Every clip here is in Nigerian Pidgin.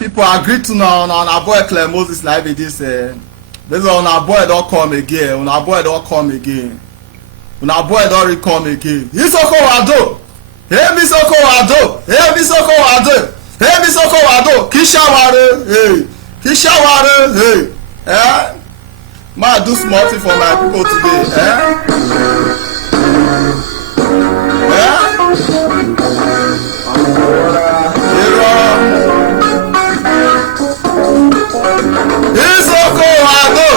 people agree to now on our boy Claire Moses like this. This on our boy don't come again. On our boy don't come again. On our boy don't come again. Isoko Wado. Hey Misoko Wado. Hey Misoko Wado. Hey Misoko Wado. Kishaware. Hey. Kishaware. Hey. Eh? Ma do small thing for my people today. Isoko Wado.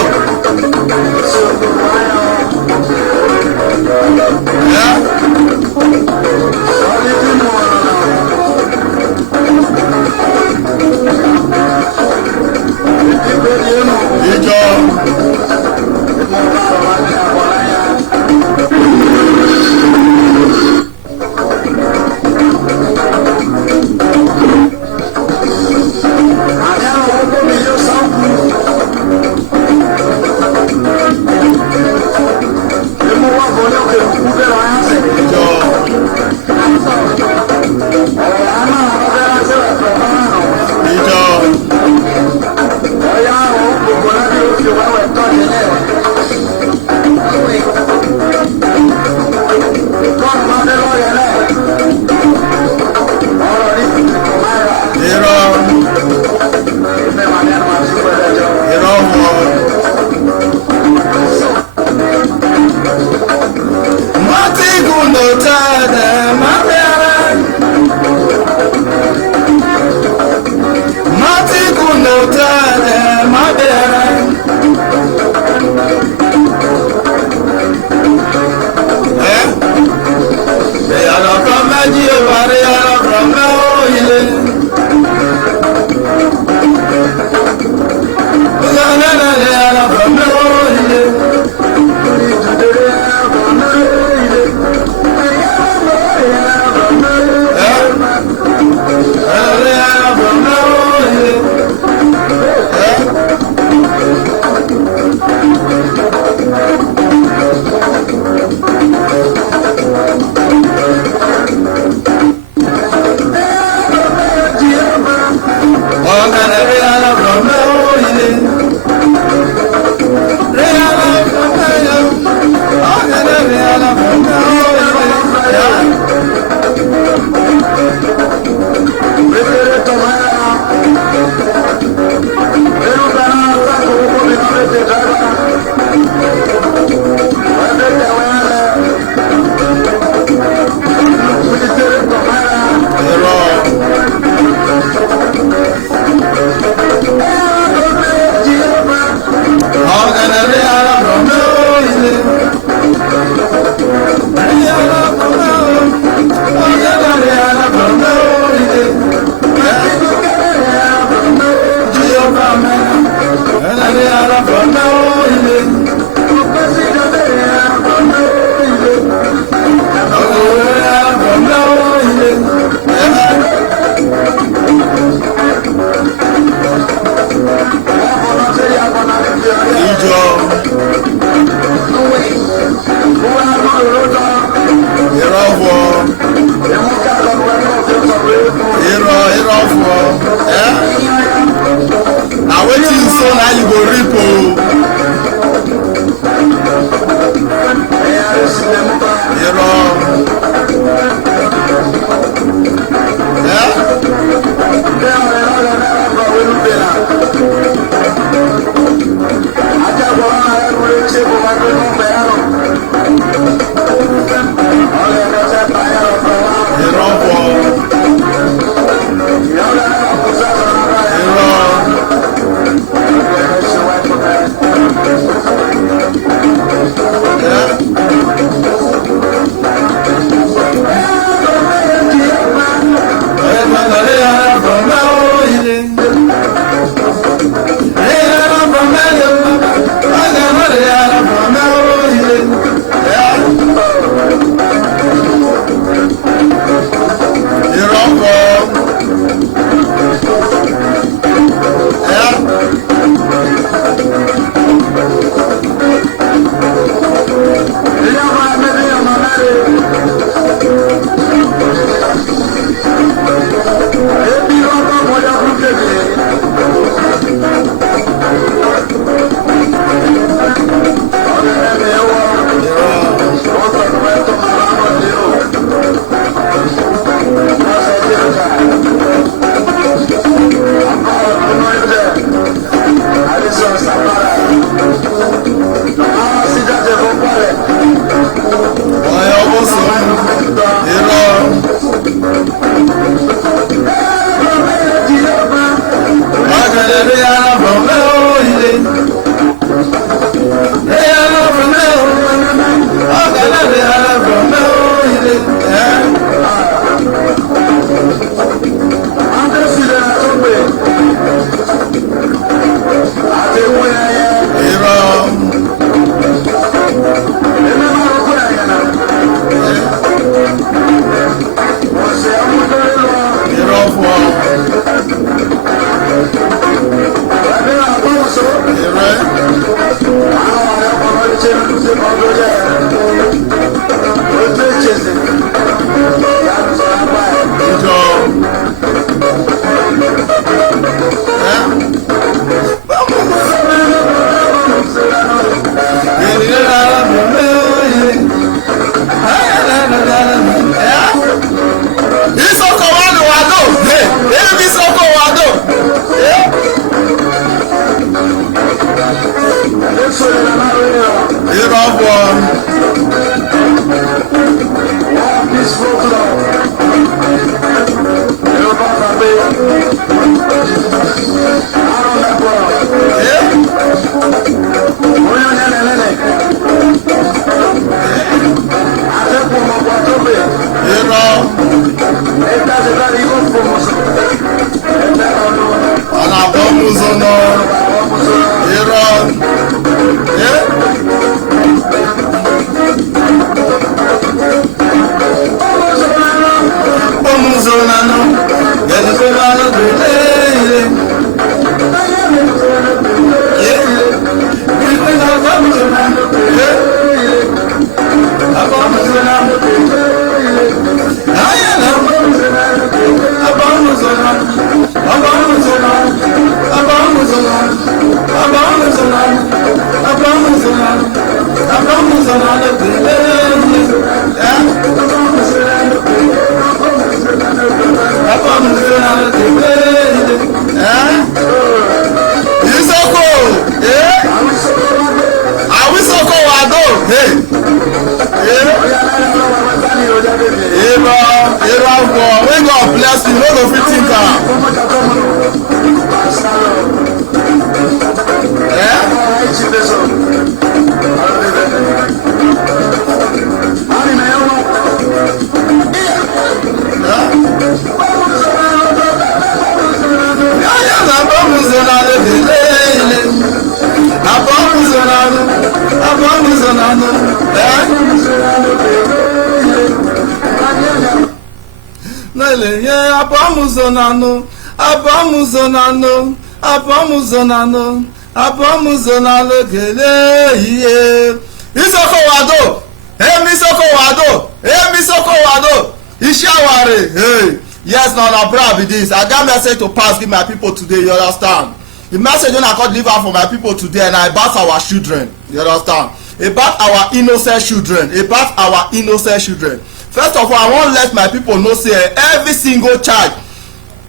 Yes, now bra be this. I got message to pass give my people today, you understand? The message when I got deliver for my people today and about our children, you understand? About our innocent children, about our innocent children. First of all, I want to let my people know say every single child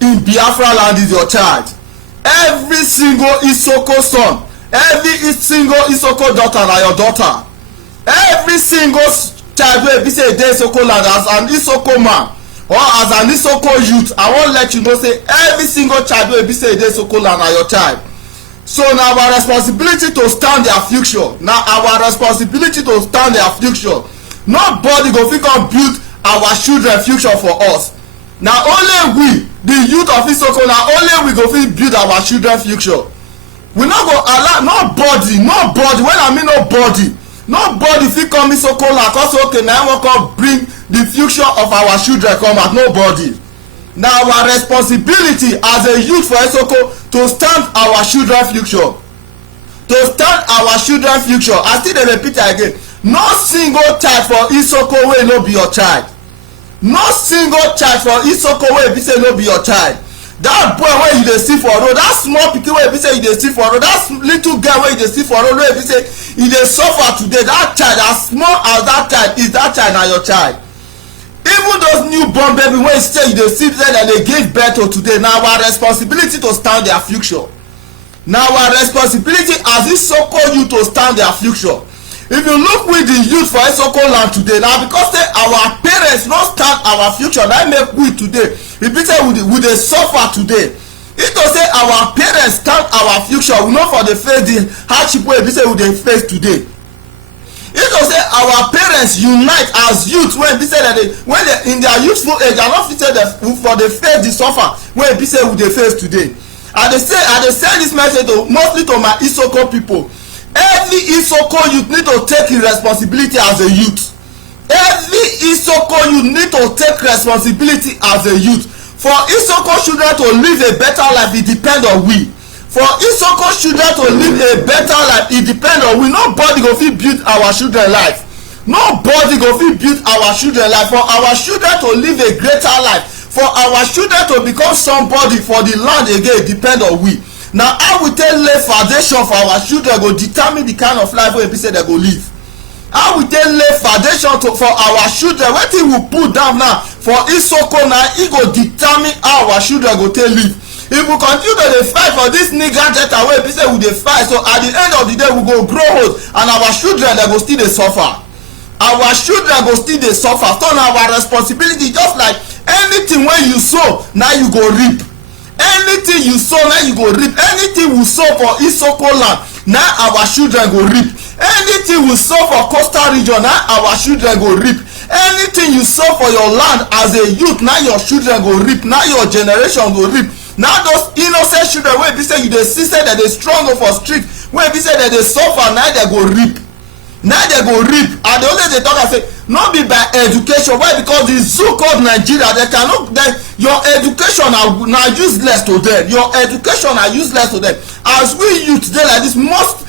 in Biafra land is your child. Every single Isoko son, every single Isoko daughter na your daughter. Every single child wey be say dey Isoko land as an Isoko man or as an Isoko youth, I wan let you know say every single child wey be say dey Isoko land na your child. So na our responsibility to stand their future. Na our responsibility to stand their future. Nobody go fit come build our children future for us. Na only we, the youth of Isoko, na only we go fit build our children future. We no go allow nobody when I mean nobody fit come Isoko land cause okay na I wan come bring the future of our children come out. Nobody. Na our responsibility as a youth for Isoko to stand our children future. To stand our children future. I still dey repeat again. No single child for Isoko wey no be your child. No single child for Isoko wey be say no be your child. That boy wey you dey see for road, that small pikin wey be say you dey see for road, that little girl wey you dey see for road wey be say e dey suffer today, that child as small as that child is, that child na your child. Even those newborn baby wey say you dey see say dem dey give birth to today, na our responsibility to stand their future. Na our responsibility as Isoko youth to stand their future. If you look with the youth for Isoko land today, na because say our parents no stand our future, na make we today e be say we dey suffer today. If to say our parents parents count our future, we no for dey face the hardship wey be say we dey face today. If to say our parents unite as youth wey be say that when they in their youthful age, I no fit say that for dey face the suffer wey be say we dey face today. I dey send this message to mostly to my Isoko people. Every Isoko youth need to take his responsibility as a youth. Every Isoko youth need to take responsibility as a youth. For Isoko children to live a better life, it depends on we. For Isoko children to live a better life, it depends on we. Nobody go fit build our children life. Nobody go fit build our children life. For our children to live a greater life, for our children to become somebody for the land again, depend on we. Now how we take lay foundation for our children go determine the kind of life wey be say they go live. How we take lay foundation for our children, wetin we put down now for Isoko now, e go determine how our children go take live. If we continue to dey fight for this nigga data wey be say we dey fight, so at the end of the day we go grow old and our children they go still dey suffer. Our children go still dey suffer. So na our responsibility, just like anything wey you sow now you go reap. Anything you sow now you go reap. Anything we sow for Isoko land now our children go reap. Anything we sow for coastal region now our children go reap. Anything you sow for your land as a youth now your children go reap. Now your generation go reap. Now those innocent children wey be say you dey see say that they struggle for street, wey be say that they suffer, now they go reap. Now they go reap. And the only they talk and say no be by education. Why? Because the zoo called Nigeria, they cannot, your education are useless to them. Your education are useless to them. As we youth today like this, most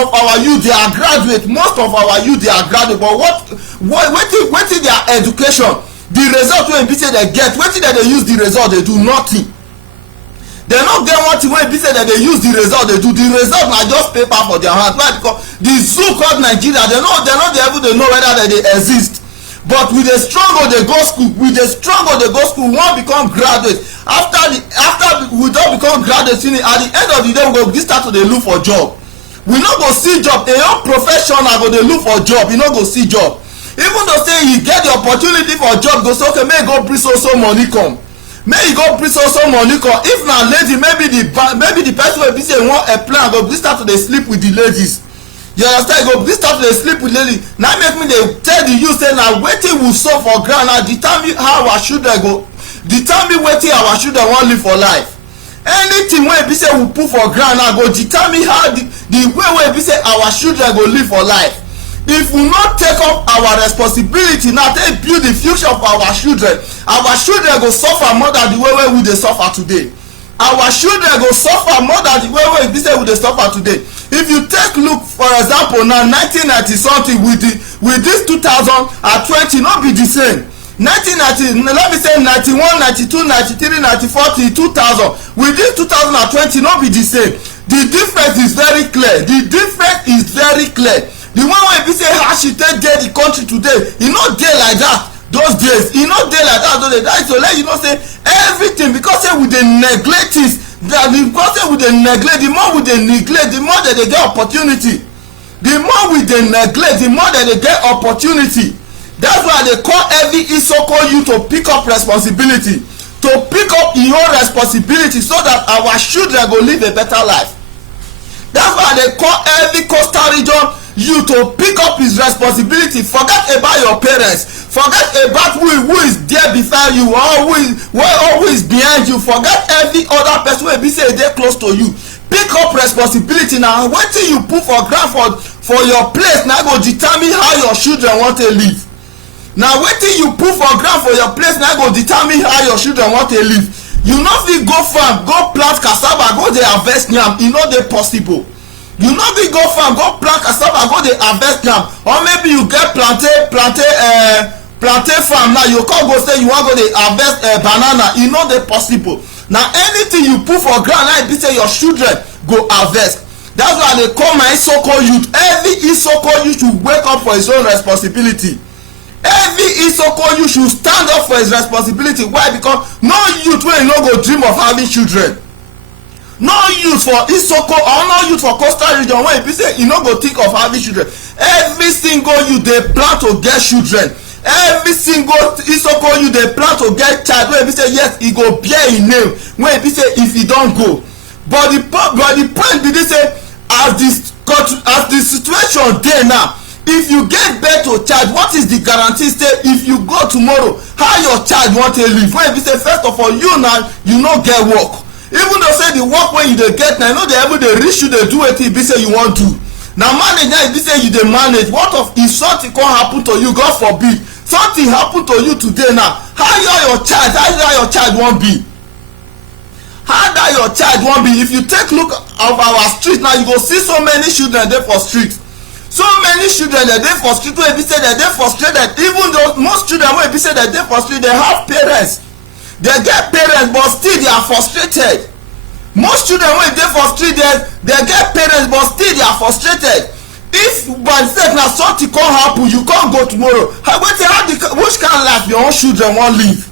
of our youth they are graduate. Most of our youth they are graduate. But what is their education? The result when be say they get, what is that they use the result, they do nothing. They no get one thing wey be say that they use the result, they do the result na just paper for their hand. Why? Because the zoo called Nigeria, they no dey able to know whether they exist. But with the struggle they go school, we wan become graduate. After we don become graduate finish, at the end of the day we go start to dey look for job. We no go see job. A young professional go dey look for job, he no go see job. Even though say he get the opportunity for job, go say okay make go bring so money come. May you go bring so money come. If na lady, maybe the person wey be say want a plan go start to dey sleep with the ladies. You understand? Go start to dey sleep with ladies. Now make me dey tell the youth say na wetin we sow for ground now determine how our children go, determine wetin our children wan live for life. Anything wey be say we put for ground now go determine how the way wey be say our children go live for life. If we not take up our responsibility now take build the future for our children go suffer more than the way we dey suffer today. Our children go suffer more than the way we say we dey suffer today. If you take look for example now 1990 something with this 2020 not be the same. 1990, let me say 91, 92, 93, 94 till 2000. With this 2020 not be the same. The difference is very clear. The one wey be say how she take dey the country today, e no dey like that those days. E no dey like that those days. That is to let you know say everything, because say we dey neglect it. Because say we dey neglect, the more we dey neglect, the more they get opportunity. The more we dey neglect, the more they get opportunity. That's why they call every Isoko youth to pick up responsibility, to pick up your own responsibility, so that our children go live a better life. That's why they call every coastal region you to pick up his responsibility. Forget about your parents, forget about who is there beside you or who is behind you. Forget every other person wey be say dey close to you. Pick up responsibility. Now wetin you put for ground for your place now go determine how your children want to live. Now wetin you put for ground for your place now go determine how your children want to live. You no fit go farm go plant cassava go dey harvest yam, e no dey possible. You no fit go farm go plant cassava go dey harvest yam, or maybe you get plantain farm now you come go say you wan go dey harvest banana, e no dey possible. Now anything you put for ground now e be say your children go harvest. That's why they call my Isoko youth. Every Isoko youth should wake up for his own responsibility. Every Isoko youth should stand up for his responsibility. Why? Because no youth wey no go dream of having children. No youth for Isoko or no youth for coastal region wey be say e no go think of having children. Every single youth dey plan to get children. Every single Isoko youth dey plan to get child wey be say yes e go bear im name, wey be say if e don go. but the point be this, say as the situation dey now, if you get bed to charge, what is the guarantee say if you go tomorrow how your child wan take live? When be say first of all you now you no get work, even though say the work wey you dey get now, you no dey able dey reach you dey do wetin be say you wan do. na manage now e be say you dey manage. What of if something come happen to you, God forbid something happen to you today now, how your child wan be? How that your child wan be? If you take look of our street now, you go see so many children dey for street, so many children dey for street wey be say dem dey frustrated. Even though most children wey be say dem dey for street, they have parents, they get parents, but still they are frustrated. Most children wey dey for street, they get parents, but still they are frustrated. If by mistake na something come happen, you can't go tomorrow, which kind of life your own children wan live?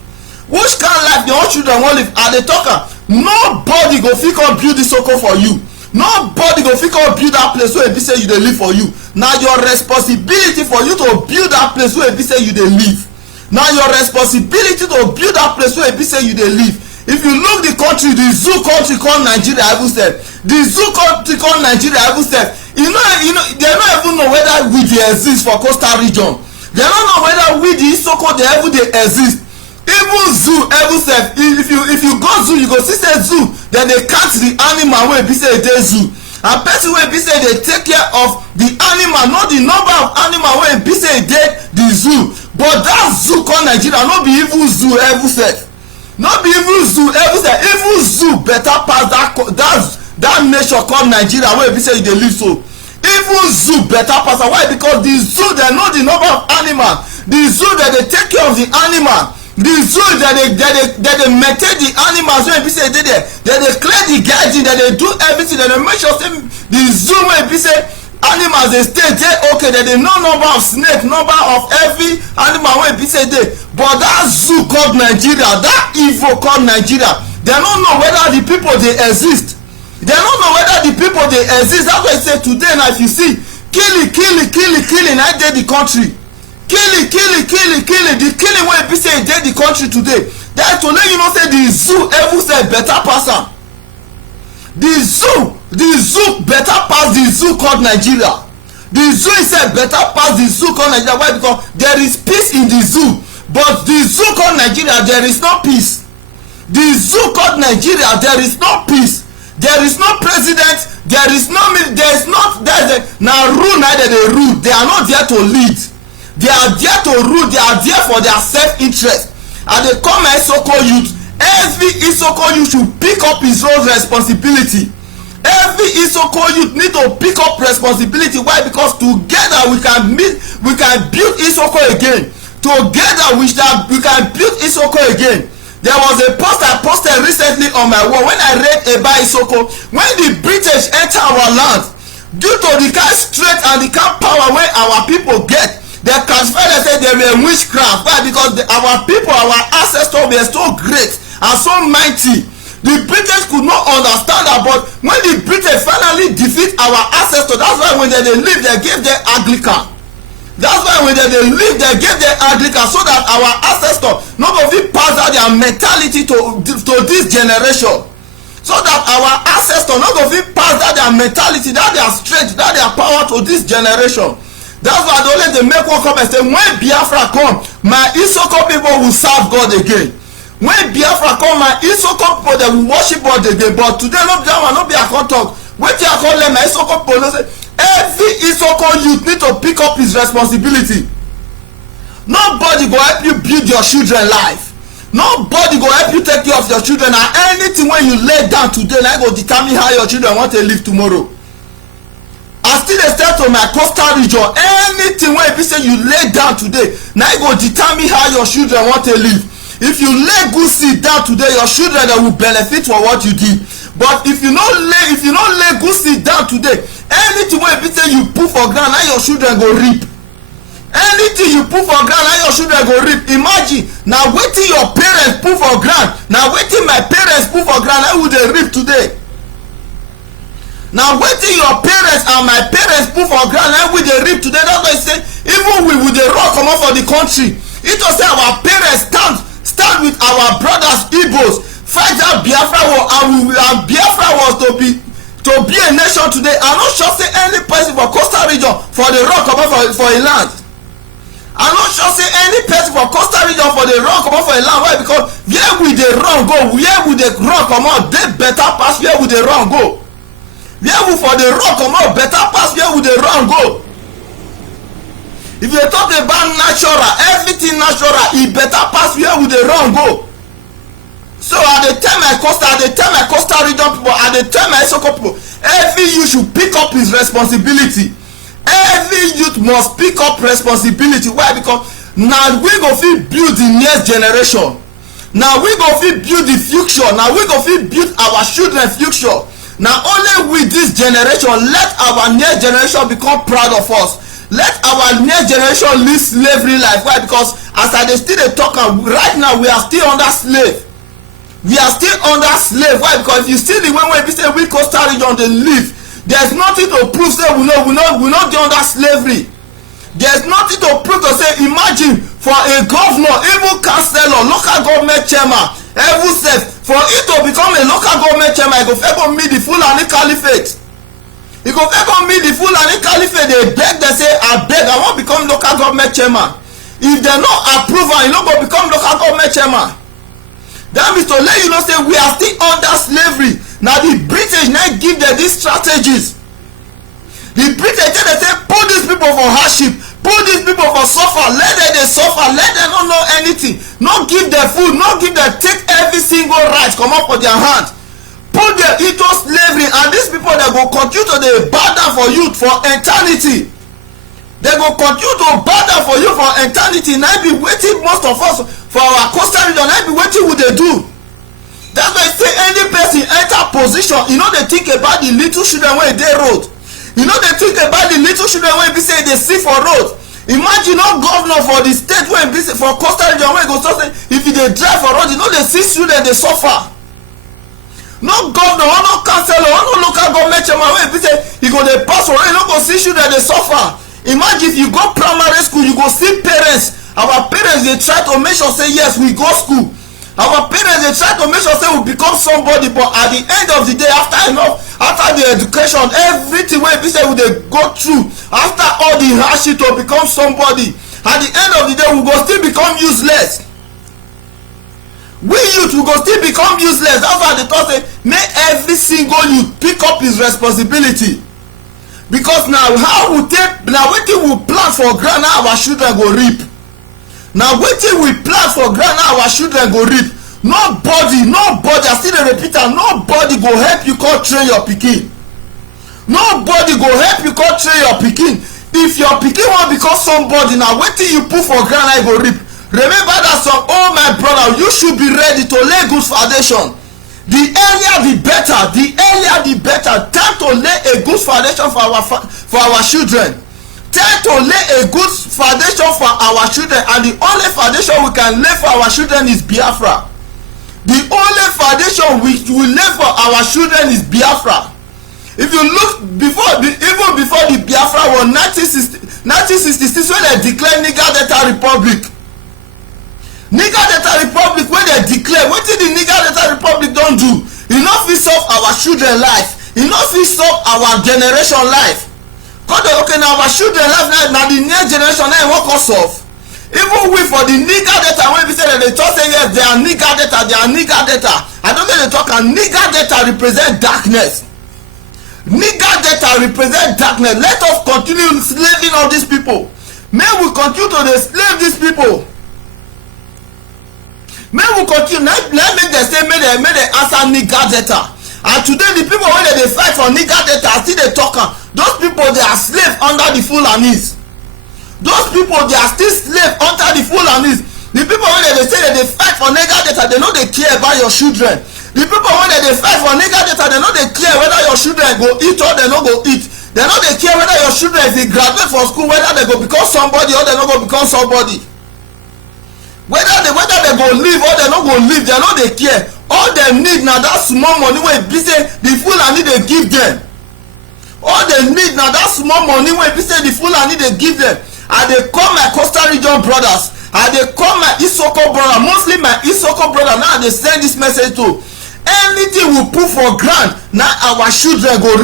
Which kind of life your own children wan live? And they talk am, nobody go fit come build this oko for you. Nobody go fit come build that place wey be say you dey live for you. Na your responsibility for you to build that place wey be say you dey live. Na your responsibility to build that place wey be say you dey live. If you look the country, the zoo country called Nigeria even sef, the zoo country called Nigeria even sef, you know they don't even know whether we dey exist for coastal region. They don't know whether we the Isoko dey even dey exist. Even zoo even sef, if you go zoo, you go see say zoo then they catch the animal wey be say e dey zoo, and person wey be say dey take care of the animal, not the number of animal wey be say e dey the zoo. But that zoo called Nigeria no be even zoo even sef, no be even zoo even sef. Even zoo better pass that nation called Nigeria wey be say e dey live so. Even zoo better pass am. Why? Because the zoo dem know the number of animal, the zoo dem dey take care of the animal, the zoo dem dey maintain the animals wey be say dey there, dem dey clear the garden, dem dey do everything, dem dey make sure say the zoo wey be say animals dey stay dey okay, dem dey know number of snake, number of every animal wey be say dey. But that zoo called Nigeria, that evil called Nigeria, dem no know whether the people dey exist. Dem no know whether the people dey exist. That's why I say today now, if you see killing na dey the country, killing the killing wey be say dey the country today, that to let you know say the zoo even say better pass am. The zoo better pass the zoo called Nigeria. The zoo itself better pass the zoo called Nigeria. Why? Because there is peace in the zoo, but the zoo called Nigeria there is no peace. The zoo called Nigeria there is no peace. There is no president, there is no na rule na dey rule. They are not there to lead, they are there to rule. They are there for their self-interest. And they come Isoko youth, every Isoko youth should pick up his own responsibility. Every Isoko youth need to pick up responsibility. Why? Because together we can build Isoko again. Together we can build Isoko again. There was a post I posted recently on my wall when I read about Isoko. When the British enter our land, due to the kind strength and the kind power wey our people get, they transfer, they say they were witchcraft. Why? Because our people, our ancestors were so great and so mighty. The British could not understand that, but when the British finally defeat our ancestors, that's why when they live, they gave them Anglican. That's why when they live, they gave them Anglican, so that our ancestors not only pass out their mentality to this generation, so that our ancestors not only pass out their mentality, that their strength, that their power to this generation. That's why they make one comment say, when Biafra come, my Isoko people will serve God again. When Biafra come, my Isoko people, they will worship God again. But today no be a talk. Wetin I call them, my Isoko people, say every Isoko youth need to pick up his responsibility. Nobody go help you build your children life. Nobody go help you take care of your children. And anything when you lay down today, na go determine how your children want to live tomorrow. I still dey stay to my coastal region. Anything wey be say you lay down today, na go determine how your children want to live. If you lay good seed down today, your children they will benefit for what you did. But if you no lay good seed down today, anything wey be say you put for ground, na your children go reap. Anything you put for ground, na your children go reap. Imagine na wetin your parents put for ground, na wetin my parents put for ground, na we dey reap today. Now wetin your parents and my parents put for ground, na we dey reap today. That's why I say even we dey run comot for the country. It was say our parents stand with our brothers Igbos, fight that Biafra war, and Biafra was to region today, I no sure say any person for coastal region for the run comot for a land. I no sure say any person for coastal region for the run comot for a land. Why? Because where we dey run go, where we dey run comot dey better pass where we dey run go. Where we for the run comot better pass where we dey run go. If you talk about natural, everything natural, e better pass where we dey run go. So I dey tell my coastal region people, I dey tell my Isoko people, every youth should pick up his responsibility. Every youth must pick up responsibility. Why? Because now we go fit build the next generation. Now we go fit build the future. Now we go fit build our children future. Now only with this generation, let our next generation become proud of us. Let our next generation live slavery life. Why? Because as I dey still dey talk, right now we are still under slave. We are still under slave. Why? Because if you see the way we say we coastal region dey live, there's nothing to prove say we not dey under slavery. There's nothing to prove to say, imagine for a governor, even councillor, local government chairman, even self, for it to become a local government chairman, e go first go meet the Fulani Caliphate. E go first go meet the Fulani Caliphate. They beg, they say, I beg, I wan become local government chairman. If they no approve am, e no go become local government chairman. That means to let you know say we are still under slavery. Now the British now give them these strategies. The British tell them say put these people for hardship, put these people for suffer, let them dey suffer, let them not know anything, not give them food, not give them, take every single right come up for their hand, put them into slavery, and these people they go continue to dey bow down for youth for eternity. They go continue to bow down for you for eternity. Now be waiting most of us for our coastal region. Now be waiting what they do. That's why I say any person enter position, you know they think about the little children when they road. You know they think about the little children when they say they see for road. Imagine no governor for the state when they say for coastal region when go say if they drive for road, you know they see children they suffer. No governor, no councillor, no local government chairman when they say you go they pass for road, you no go see children they suffer. Imagine if you go primary school, you go see parents. Our parents they try to make sure say yes we go school. Our parents they try to make sure say we become somebody, but at the end of the day, after the education, everything wey be say we dey go through, after all the hardship to become somebody, at the end of the day we go still become useless. We youth we go still become useless. That's why they talk say make every single youth pick up his responsibility. Because now how we take, now wetin we plant for ground, now our children go reap. Now wetin we plant for ground, now our children go reap. Nobody, I still dey repeat am, nobody go help you come train your pikin. Nobody go help you come train your pikin. If your pikin wan become somebody, now wetin you put for ground, now you go reap. Remember that song, oh my brother, you should be ready to lay good foundation. The earlier the better, the earlier the better. Time to lay a good foundation for our children. Time to lay a good foundation for our children, and the only foundation we can lay for our children is Biafra. The only foundation we will lay for our children is Biafra. If you look even before the Biafra war, 1966 when they declared Niger Delta Republic. Niger Delta Republic when they declare, wetin the Niger Delta Republic don do? E no fit solve our children life, e no fit solve our generation life. Because okay, now our children life now the next generation now e wan come solve. Even we for the Niger Delta when we say that they talk say yes they are Niger Delta, they are Niger Delta. I don't think they talk, and Niger Delta represent darkness. Niger Delta represent darkness. Let us continue slaving all these people. May we continue to enslave these people. May we continue. Let me they say may they answer Niger Delta. And today the people when they fight for Niger Delta still they talk. Those people they are slave under the Fulanis. Those people they are still slave under the Fulanis. The people when they say that they fight for Niger Delta, they know they care about your children. The people when they fight for Niger Delta, they know they care whether your children go eat or they no go eat. They know they care whether your children if they graduate from school whether they go become somebody or they no go become somebody. Whether they go live or they no go live, they know they care. All they need now that small money wey be say the Fulani dey give them. All they need now that small money wey be say the Fulani dey give them. And they call my coastal region brothers, and they call my Isoko brother, mostly my Isoko brother. Now they send this message to anything we put for ground na our children go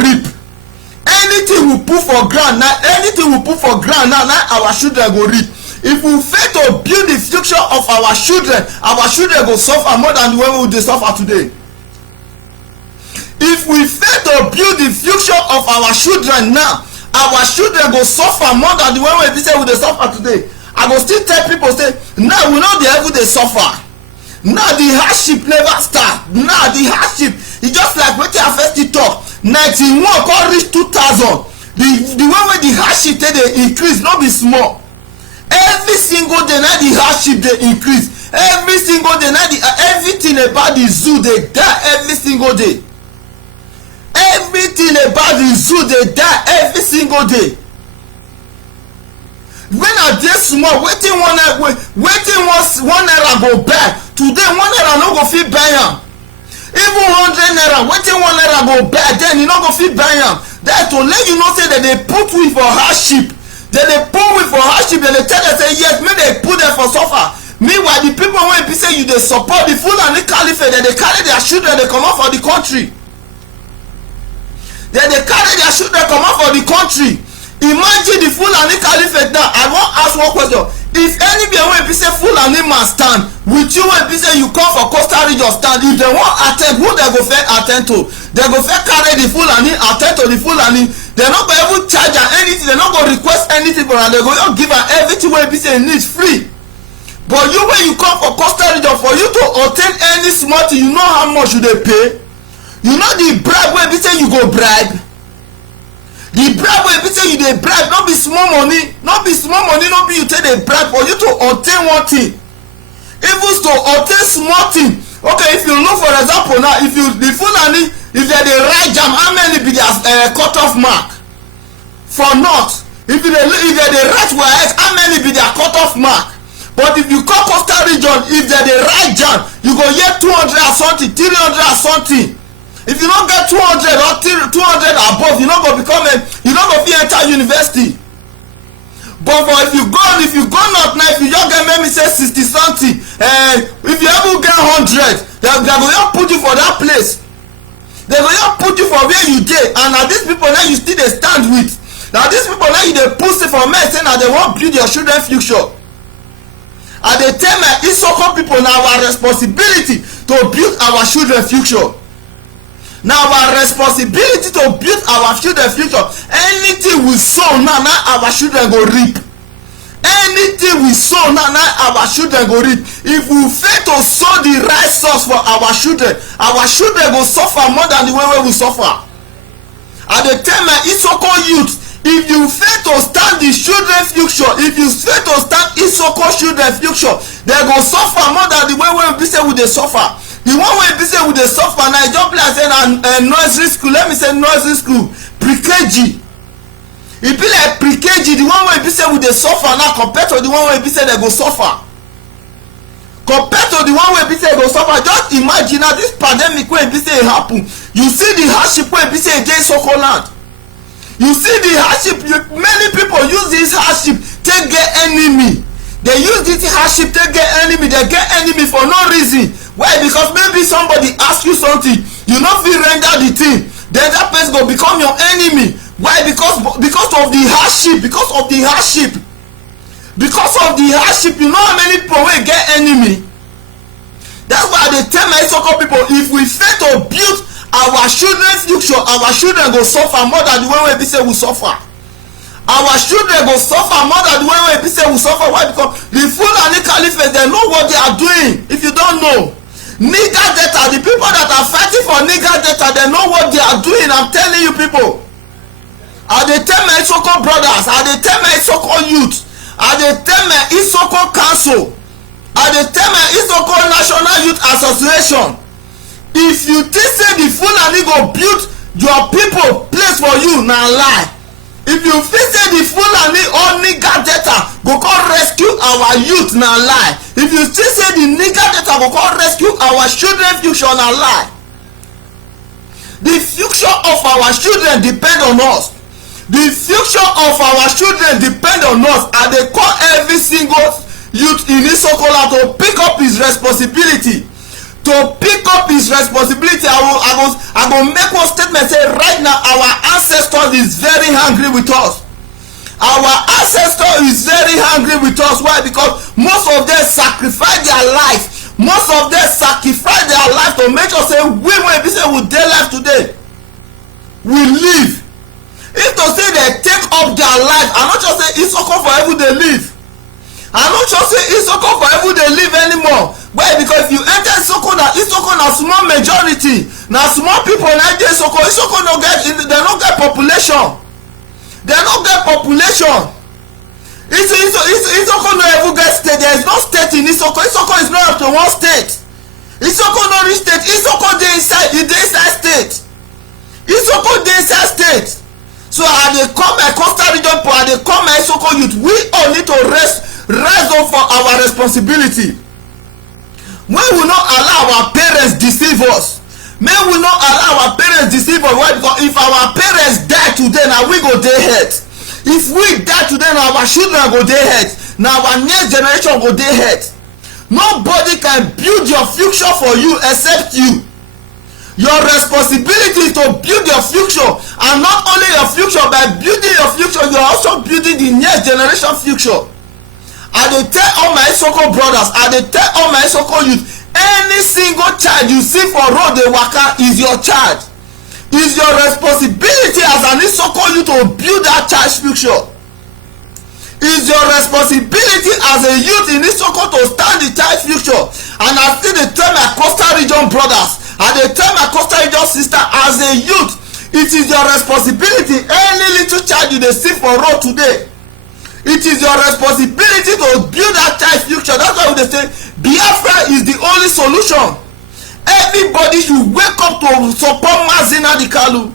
reap. Anything we put for ground na na our children go reap. If we fail to build the future of our children go suffer more than the way we dey suffer today. If we fail to build the future of our children now, our children go suffer more than the way we dey suffer today. I go still tell people say now we no dey ever dey suffer. Now the hardship never start. Now the hardship e just like wetin I first talk 91 come reach 2000. The way wey the hardship take dey increase no be small. Every single day na the hardship dey increase. Every single day na everything about the zoo dey die every single day. Everything about the zoo dey die every single day. When I dey small, wetin one naira go buy today, 1 naira no go fit buy am. Even 100 naira, wetin 1 naira go buy then you no go fit buy am. That to let you know say that they put we for hardship. They put we for hardship. They tell us say yes, make they put them for suffer. Meanwhile, the people wey be say you dey support the Fulani Caliphate, they carry their children dey comot for the country. They carry their children comot for the country. Imagine the Fulani Caliphate now. I wan ask one question. If anywhere wey be say Fulani man stand with you, wey be say you come for coastal region stand, if they wan attend, who they go first attend to? They go first carry the Fulani, attend to the Fulani. They no go even charge am anything. They no go request anything for am. They go just give am everything wey be say e need free. But you when you come for coastal region, for you to obtain any small thing, you know how much you dey pay. You know the bribe wey be say you go bribe. The bribe wey be say you dey bribe no be small money. No be you take dey bribe for you to obtain one thing. Even to obtain small thing. Okay, if you look for example now, if you the Fulani, if they dey write jam, how many be their cut off mark for north? If they dey write WAEC, how many be their cut off mark? But if you come coastal region, if they dey write jam, you go get 200 and something, 300 and something. If you don't get 200 or 200 above, you no go become you no go fit enter university. But if you go north now, if you just get maybe say 60 something, if you ever get 100, they go just put you for that place. They go just put you for where you dey, and na these people now you still dey stand with. Na these people now you dey push it for men say na they wan build your children future. I dey tell my Isoko people na our responsibility to build our children future. Now our responsibility to build our children future. Anything we sow now our children go reap. Anything we sow now our children go reap. If we fail to sow the right source for our children go suffer more than the way we suffer. I dey tell my Isoko youth, if you fail to stand the children future, if you fail to stand Isoko children future, they go suffer more than the way we say we dey suffer. The one wey be say we dey suffer now, e just be like say na nursery school. Let me say nursery school, pre-KG. E be like pre-KG. The one wey be say we dey suffer now compared to the one wey be say they go suffer. Compared to the one wey be say they go suffer, just imagine now this pandemic wey be say e happen. You see the hardship wey be say e dey Isoko land. You see the hardship. Many people use this hardship take get enemy. They use this hardship take get enemy. They get enemy for no reason. Why? Because maybe somebody ask you something, you no fit render the thing, then that person go become your enemy. Why? Because of the hardship. Because of the hardship, you know how many people wey get enemy. That's why I dey tell my Isoko people, if we fail to build our children future, our children go suffer more than the way we say we suffer. Our children go suffer more than the way we say we suffer. Why? Because the Fulani Caliphate, they know what they are doing. If you don't know, Niger Delta, the people that are fighting for Niger Delta, they know what they are doing. I'm telling you people. I dey tell my Isoko brothers, I dey tell my Isoko youth, I dey tell my Isoko council, I dey tell my Isoko National Youth Association. If you think say the Fulani go build your people place for you, na lie. If you think say the Fulani or Niger Delta go come rescue our youth, na lie. If you think say the Niger Delta go come rescue our children future, na lie. The future of our children depend on us. The future of our children depend on us. And they call every single youth in Isoko to pick up his responsibility, to pick up his responsibility. I go make one statement say right now our ancestors is very angry with us. Our ancestor is very angry with us. Why? Because most of them sacrifice their life. Most of them sacrifice their life to make sure say we will be say we dey life today. We live. If to say they take up their life, I'm not just say Isoko forever they live. I'm not just say Isoko forever they live anymore. Why? Because if you enter Isoko na small majority. Na small people like this Isoko they no get population. They no get population. Isoko no ever get state. There is no state in Isoko. Isoko is not up to one state. Isoko no reach state. Isoko dey inside. E dey inside state. Isoko dey inside state. So I dey come my coastal region for I dey come my Isoko youth. We all need to rise up for our responsibility. When we not allow our parents deceive us, may we not allow our parents deceive us. Why? Because if our parents die today, now we go dey hurt. If we die today, now our children go dey hurt. Now our next generation go dey hurt. Nobody can build your future for you except you. Your responsibility is to build your future, and not only your future, by building your future, you are also building the next generation future. I dey tell all my Isoko brothers, I dey tell all my Isoko youth, any single child you see for road dey waka is your child. Is your responsibility as an Isoko youth to build that child's future. Is your responsibility as a youth in Isoko to stand the child's future. And I still dey tell my coastal region brothers, I dey tell my coastal region sister, as a youth, it is your responsibility. Any little child you dey see for road today, it is your responsibility to build that child's future. That's why we dey say Biafra is the only solution. Everybody should wake up to support Mazi Nnamdi Kanu.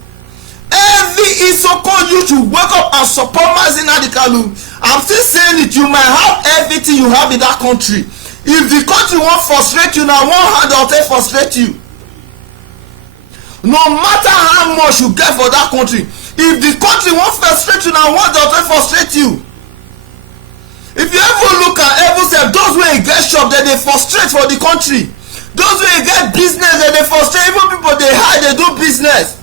Every Isoko youth should wake up and support Mazi Nnamdi Kanu. I'm still saying it, you might have everything you have in that country. If the country won't frustrate you, now one hand will take frustrate you. No matter how much you get for that country, if the country won't frustrate you, now one will take frustrate you. If you ever look at every step, those wey get shop, they frustrate for the country. Those wey get business, they frustrate. Even people they hide, they do business.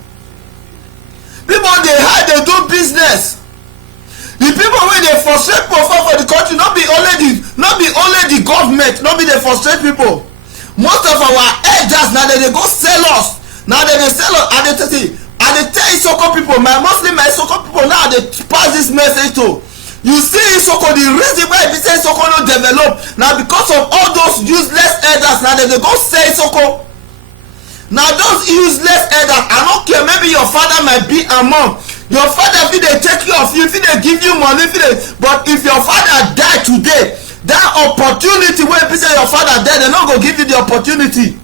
People they hide, they do business. The people wey they frustrate for the country, not be only the government, not be they frustrate people. Most of our elders now they go sell us. Now they sell us. And they tell Isoko people, my Isoko people now they pass this message to. You see Isoko, the reason why we say Isoko no develop now because of all those useless elders. Now they go say Isoko. Now those useless elders, I don't care, maybe your father might be among. Your father, if they take care of you, if they give you money, but if your father die today, that opportunity where people say your father died, they're not going to give you the opportunity.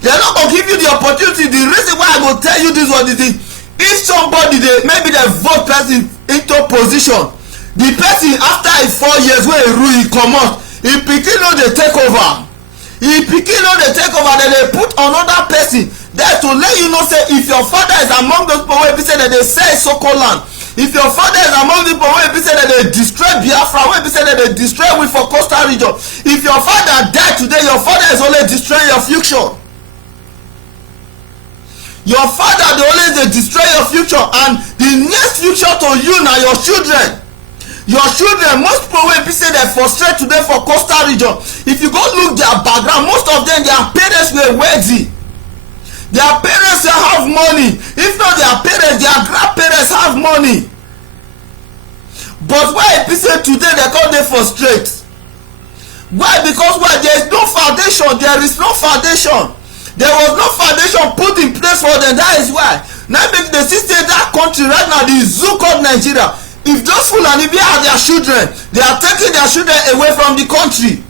They're not going to give you the opportunity. The reason why I will tell you this one is if somebody, maybe they vote person into position, the person after 4 years where he come out, he pikin no dey take over. He pikin no dey take over, then they put another person there to let you know say if your father is among those people wey be say that they sell Isoko land, if your father is among the people wey be say that they destroy Biafra, wey be say that they destroy we for coastal region, if your father die today, your father is only destroying your future. Your father dey always dey destroy your future, and the next future to you na your children. Your children, most people wey be say they frustrate today for coastal region, if you go look their background, most of them, their parents were wealthy. Their parents have money. If not their parents, their grandparents have money. But why people say today they call them frustrate? Why? Because why? There is no foundation. There is no foundation. There was no foundation put in place for them. That is why. Now make the system that country right now, the zoo called Nigeria. If those Fulani have their children, they are taking their children away from the country.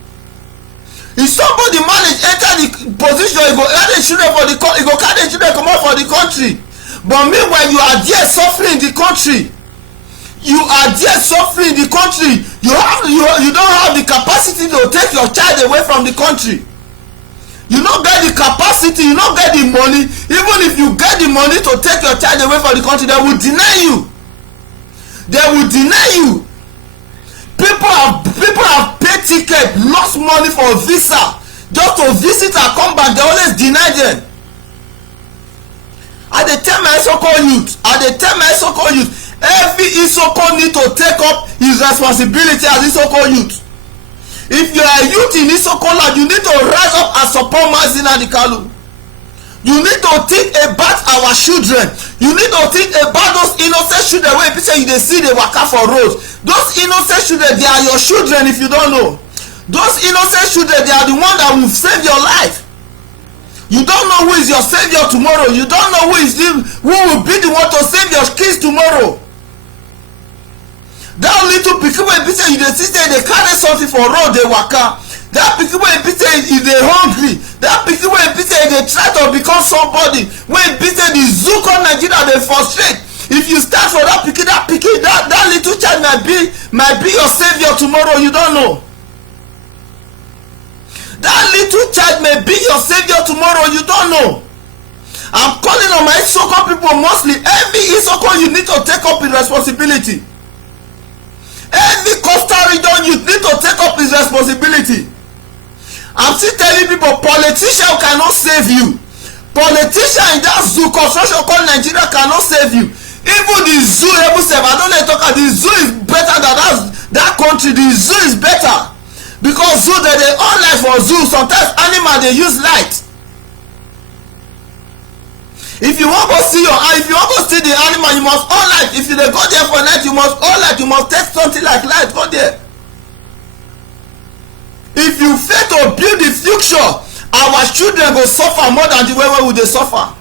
If somebody manage enter the position, he go carry the children for the country, he go carry the children come out for the country. But meanwhile, you are there suffering in the country. You are there suffering in the country. You don't have the capacity to take your child away from the country. You don't get the capacity, you don't get the money. Even if you get the money to take your child away from the country, they will deny you. They will deny you. People have paid ticket, lost money for visa just to visit and come back. They always deny them. I dey tell my Isoko youth, every Isoko need to take up his responsibility as Isoko youth. If you are a youth in Isoko land, you need to rise up and support Mazi Nnamdi Kanu. You need to think about our children. You need to think about those innocent children wey be say you dey see dey waka for road. Those innocent children, they are your children. If you don't know, those innocent children, they are the one that will save your life. You don't know who is your savior tomorrow. You don't know who will be the one to save your kids tomorrow. That little pikin wey be say you dey see say dey carry something for road dey waka. That pikin wey be say e dey hungry. That pikin wey be say e dey try to become somebody. Wey be say the zoo come Nigeria dey frustrate. If you start for that pikin, that little child might be your savior tomorrow. You don't know. That little child may be your savior tomorrow. You don't know. I'm calling on my Isoko people mostly. Every Isoko, you need to take up his responsibility. Every coastal region, you need to take up his responsibility. I'm still telling people, politicians cannot save you. Politicians in that zoo construction called Nigeria cannot save you. Even the zoo, I don't know talk about the zoo is better than that country. The zoo is better. Because zoo they on light for zoo. Sometimes animal they use light. If you want to see the animal, you must on light. If you dey go there for night, you must on light. You must take something like light, go there. If you fail to build the future, our children go suffer more than the way we dey suffer.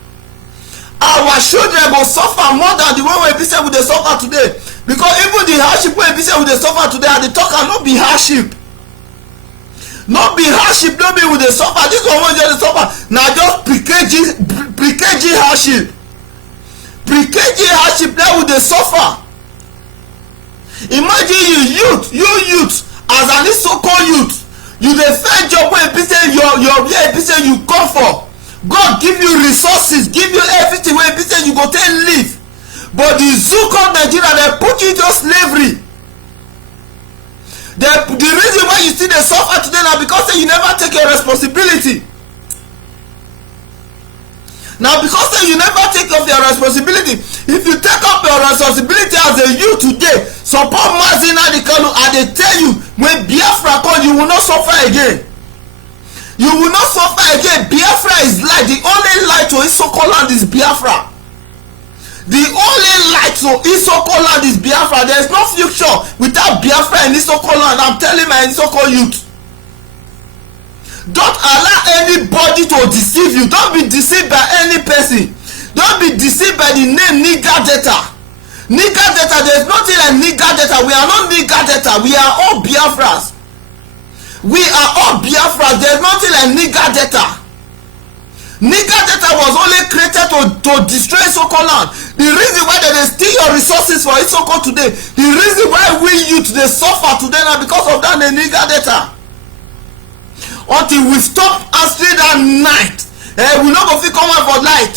Our children go suffer more than the way we say we dey suffer today. Because even the hardship wey we say we dey suffer today, and the talk cannot be hardship. No be hardship, no be we dey suffer. This one wey just dey suffer na just pre-KG hardship. Pre-KG hardship na we dey suffer. Imagine you youth as an Isoko youth, you dey find job wey be say your where be say you come for. God give you resources, give you everything wey be say you go take live. But the zoo called Nigeria, they put you into slavery. The reason why you still dey suffer today now because say you never take your responsibility. Now because say you never take up your responsibility. If you take up your responsibility as a youth today, support Mazi Nnamdi Kanu, and they tell you when Biafra come, you will not suffer again. You will not suffer again. Biafra is light. The only light to Isoko land is Biafra. The only light to Isoko land is Biafra. There is no future without Biafra in Isoko land. I'm telling my Isoko youth. Don't allow anybody to deceive you. Don't be deceived by any person. Don't be deceived by the name Niger Delta. Niger Delta, there is nothing like Niger Delta. We are not Niger Delta. We are all Biafras. We are all Biafras. There is nothing like Niger Delta. Niger Delta was only created to destroy Isoko land. The reason why they steal your resources for Isoko today, the reason why we youth they suffer today now because of that Niger Delta. Until we stop answering that night, we no go fit come out for light.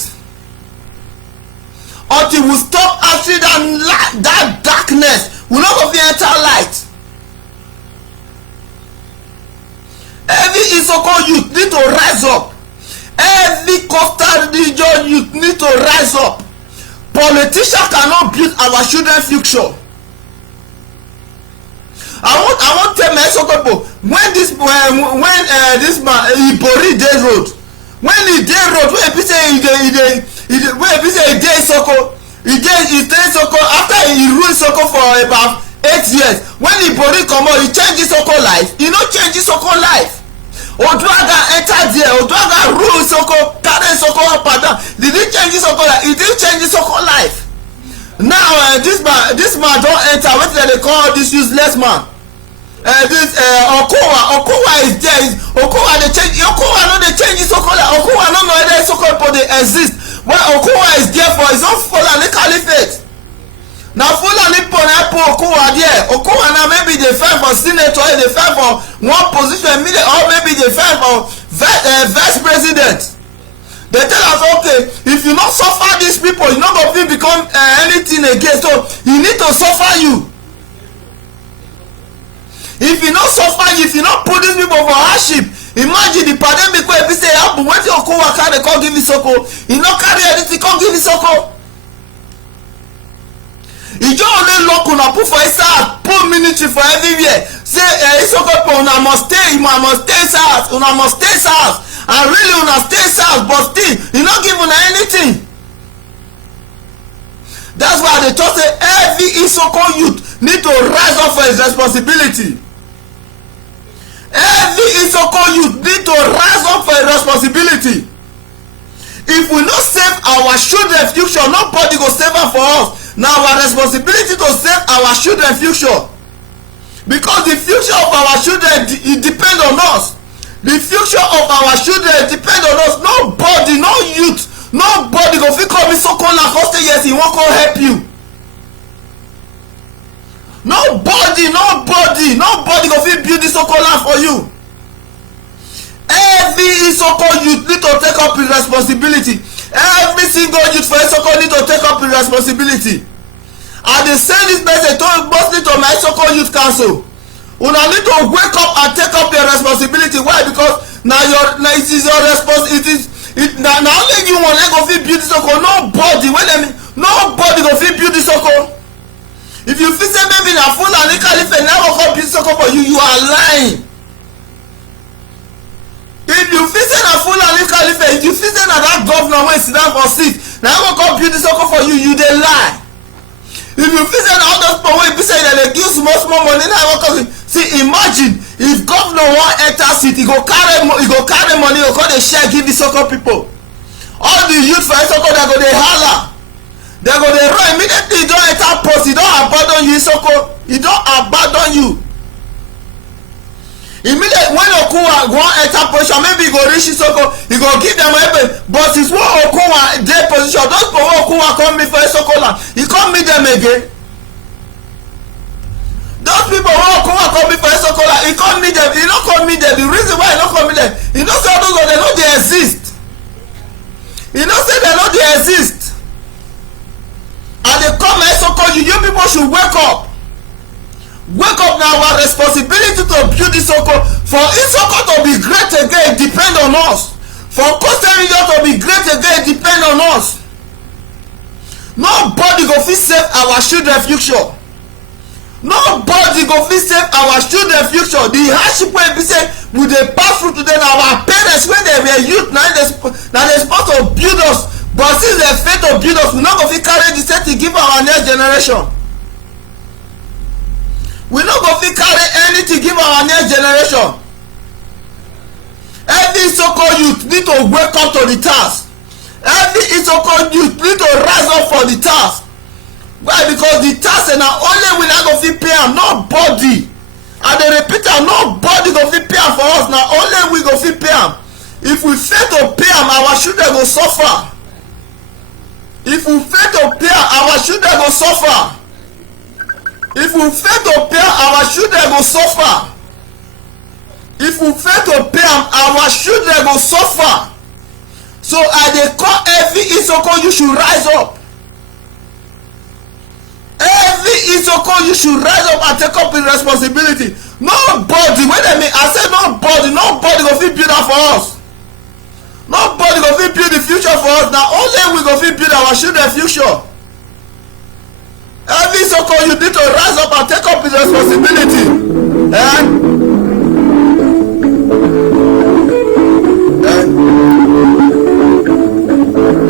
Until we stop answering that darkness, we no go fit enter light. Every Isoko youth need to rise up. Every coastal region youth need to rise up. Politicians cannot build our children's future. I want tell my Isoko people, when this man Ibori dey road, when he dey road, when he say he dey Isoko, he stay Isoko after he rule Isoko for about 8 years. When Ibori come out, he change Isoko life. He no change Isoko life. Oduaga enter there. Oduaga rule Isoko, carry Isoko up and down. Did he change Isoko life? He didn't change Isoko life. Now this man don't enter. What do they call this useless man? Okowa is there. Okowa they change. Okowa no they change Isoko life. Okowa no know whether Isoko people they exist. What Okowa is there for is not Fulani Caliphate. Now Fulani people na put Okowa there. Okowa now maybe they fight for senator, they fight for one position, or maybe they fight for vice president. They tell us, okay, if you not suffer these people, you not going to become anything again. So you need to suffer you. If you not suffer, if you not put these people for hardship, Imagine the pandemic wey be say happen, wetin Okowa carry come give Isoko, e no carry anything come give Isoko. E just only lock una put for inside, put military for everywhere, say Isoko people una must stay inside, una must stay inside, and really una stay inside, but still e no give una anything. That's why they talk say every Isoko youth need to rise up for his responsibility. Every Isoko youth need to rise up for his responsibility. If we no save our children future, nobody go save am for us. Na our responsibility to save our children future, because the future of our children e depend on us. The future of our children depend on us. Nobody, no youth, nobody go fit come Isoko land come say yes he wan come help you. Nobody go fit build Isoko land for you. Every Isoko youth need to take up his responsibility. Every single youth for Isoko need to take up his responsibility. I dey send this message to mostly to my Isoko youth council. Una need to wake up and take up your responsibility. Why? Because it is your responsibility. Na only you wan go fit build Isoko. Nobody go fit build Isoko. If you feel say maybe na Fulani Khalifa never come build Isoko for you, you are lying. If you feel say na Fulani Khalifa, if you feel say na that governor wey sit down for seat na go come build Isoko for you, you dey lie. If you feel say na all those people wey be say dem dey give small money na go come see. Imagine if governor wan enter seat, he go carry money, he go come dey share give Isoko people. All the youth for Isoko dem go dey holla, dem go dey run immediately. E don enter post, e don abandon you Isoko, e don abandon you. Immediately when Okowa wan enter position, maybe he go reach Isoko, he go give them everything. But since when Okowa dey position, those people wey Okowa come meet for Isoko land, he come meet them again. Those people wey Okowa come meet for Isoko land, he come meet them. He no come meet them. The reason why he no come meet them, he know say those ones they no dey exist. He know say they no dey exist. And they come Isoko, you people should wake up. Wake up now. Our responsibility to build Isoko. For Isoko to be great again, depend on us. For Coastal Region to be great again, depend on us. Nobody go fit save our children future. Nobody go fit save our children future. The hardship wey be say we dey pass through today, na our parents when they were youth, na they supposed to build us, but since they fail to build us, we no go fit carry the same thing give our next generation. We no go fit carry anything give our next generation. Every Isoko youth need to wake up to the task. Every Isoko youth need to rise up for the task. Why? Because the task na only we na go fit pay am. Nobody, and dey repeat am, nobody go fit pay am for us. Na only we go fit pay am. If we fail to pay am, our children go suffer. If we fail to pay am, our children go suffer. If we fail to pay am, our children go suffer. If we fail to pay am, our children go suffer. So I dey call every Isoko you should rise up. Every Isoko you should rise up and take up his responsibility. Nobody, when I mean I say nobody go fit build am for us. Nobody go fit build the future for us. Na only we go fit build our children future. Every Isoko you need to rise up and take up his responsibility.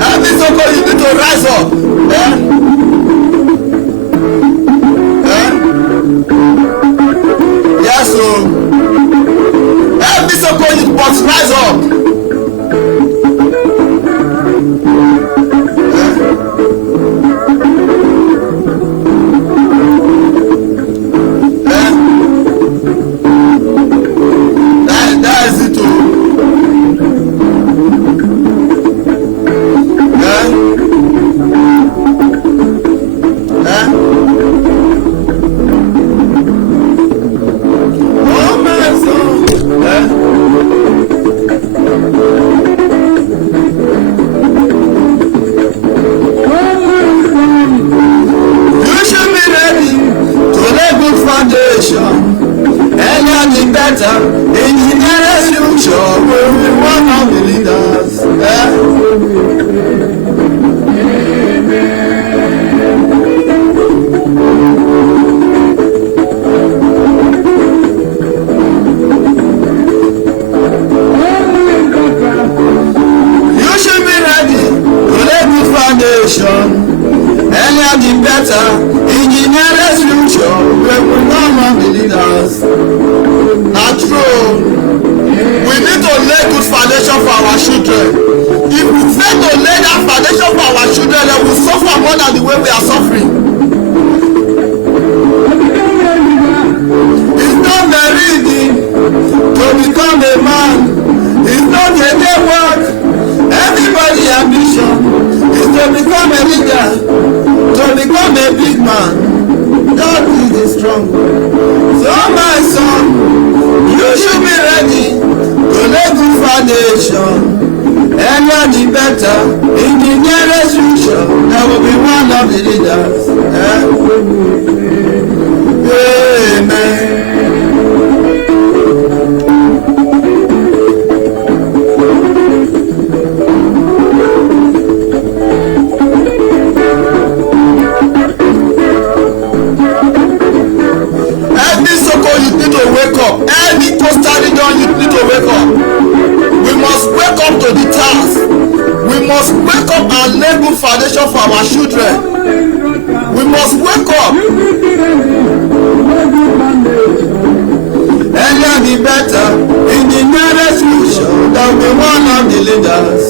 Every Isoko you need to rise up. Yes, so every Isoko you must rise up. foundation. Earlier the better, in the nearest future, we will not have the leaders. Not true. We need to lay good foundation for our children. If we fail to lay that foundation for our children, then we suffer more than the way we are suffering. It's not very easy to become a man. It's not a day work. Everybody ambition is to become a leader, to become a big man. God is strong. So my son, you should be ready to lay good foundation. Earlier the better. In the nearest future, there will be one of the leaders. Amen. You need to wake up. Any Costa Rican, you need to wake up. We must wake up to the task. We must wake up and lay good foundation for our children. We must wake up. Earlier the better. In the nearest future, there will be one of the leaders.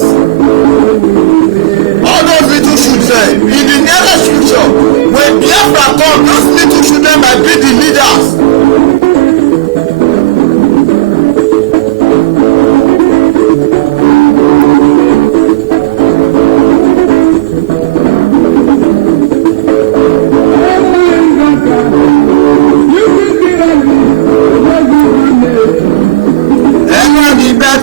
All those little children, in the nearest future, when Biafra come, those little children might be the leaders. In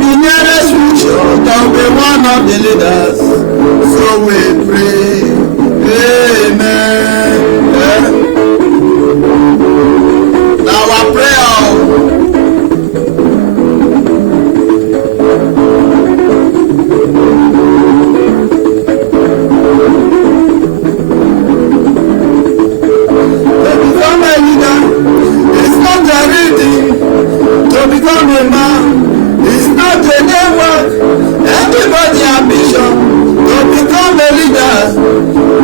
the nearest future, there will be one of the leaders. So we pray. Amen. Now our prayer. To become a leader, it's not a reading. To become a man, it's not a network. Everybody ambition to become a leader,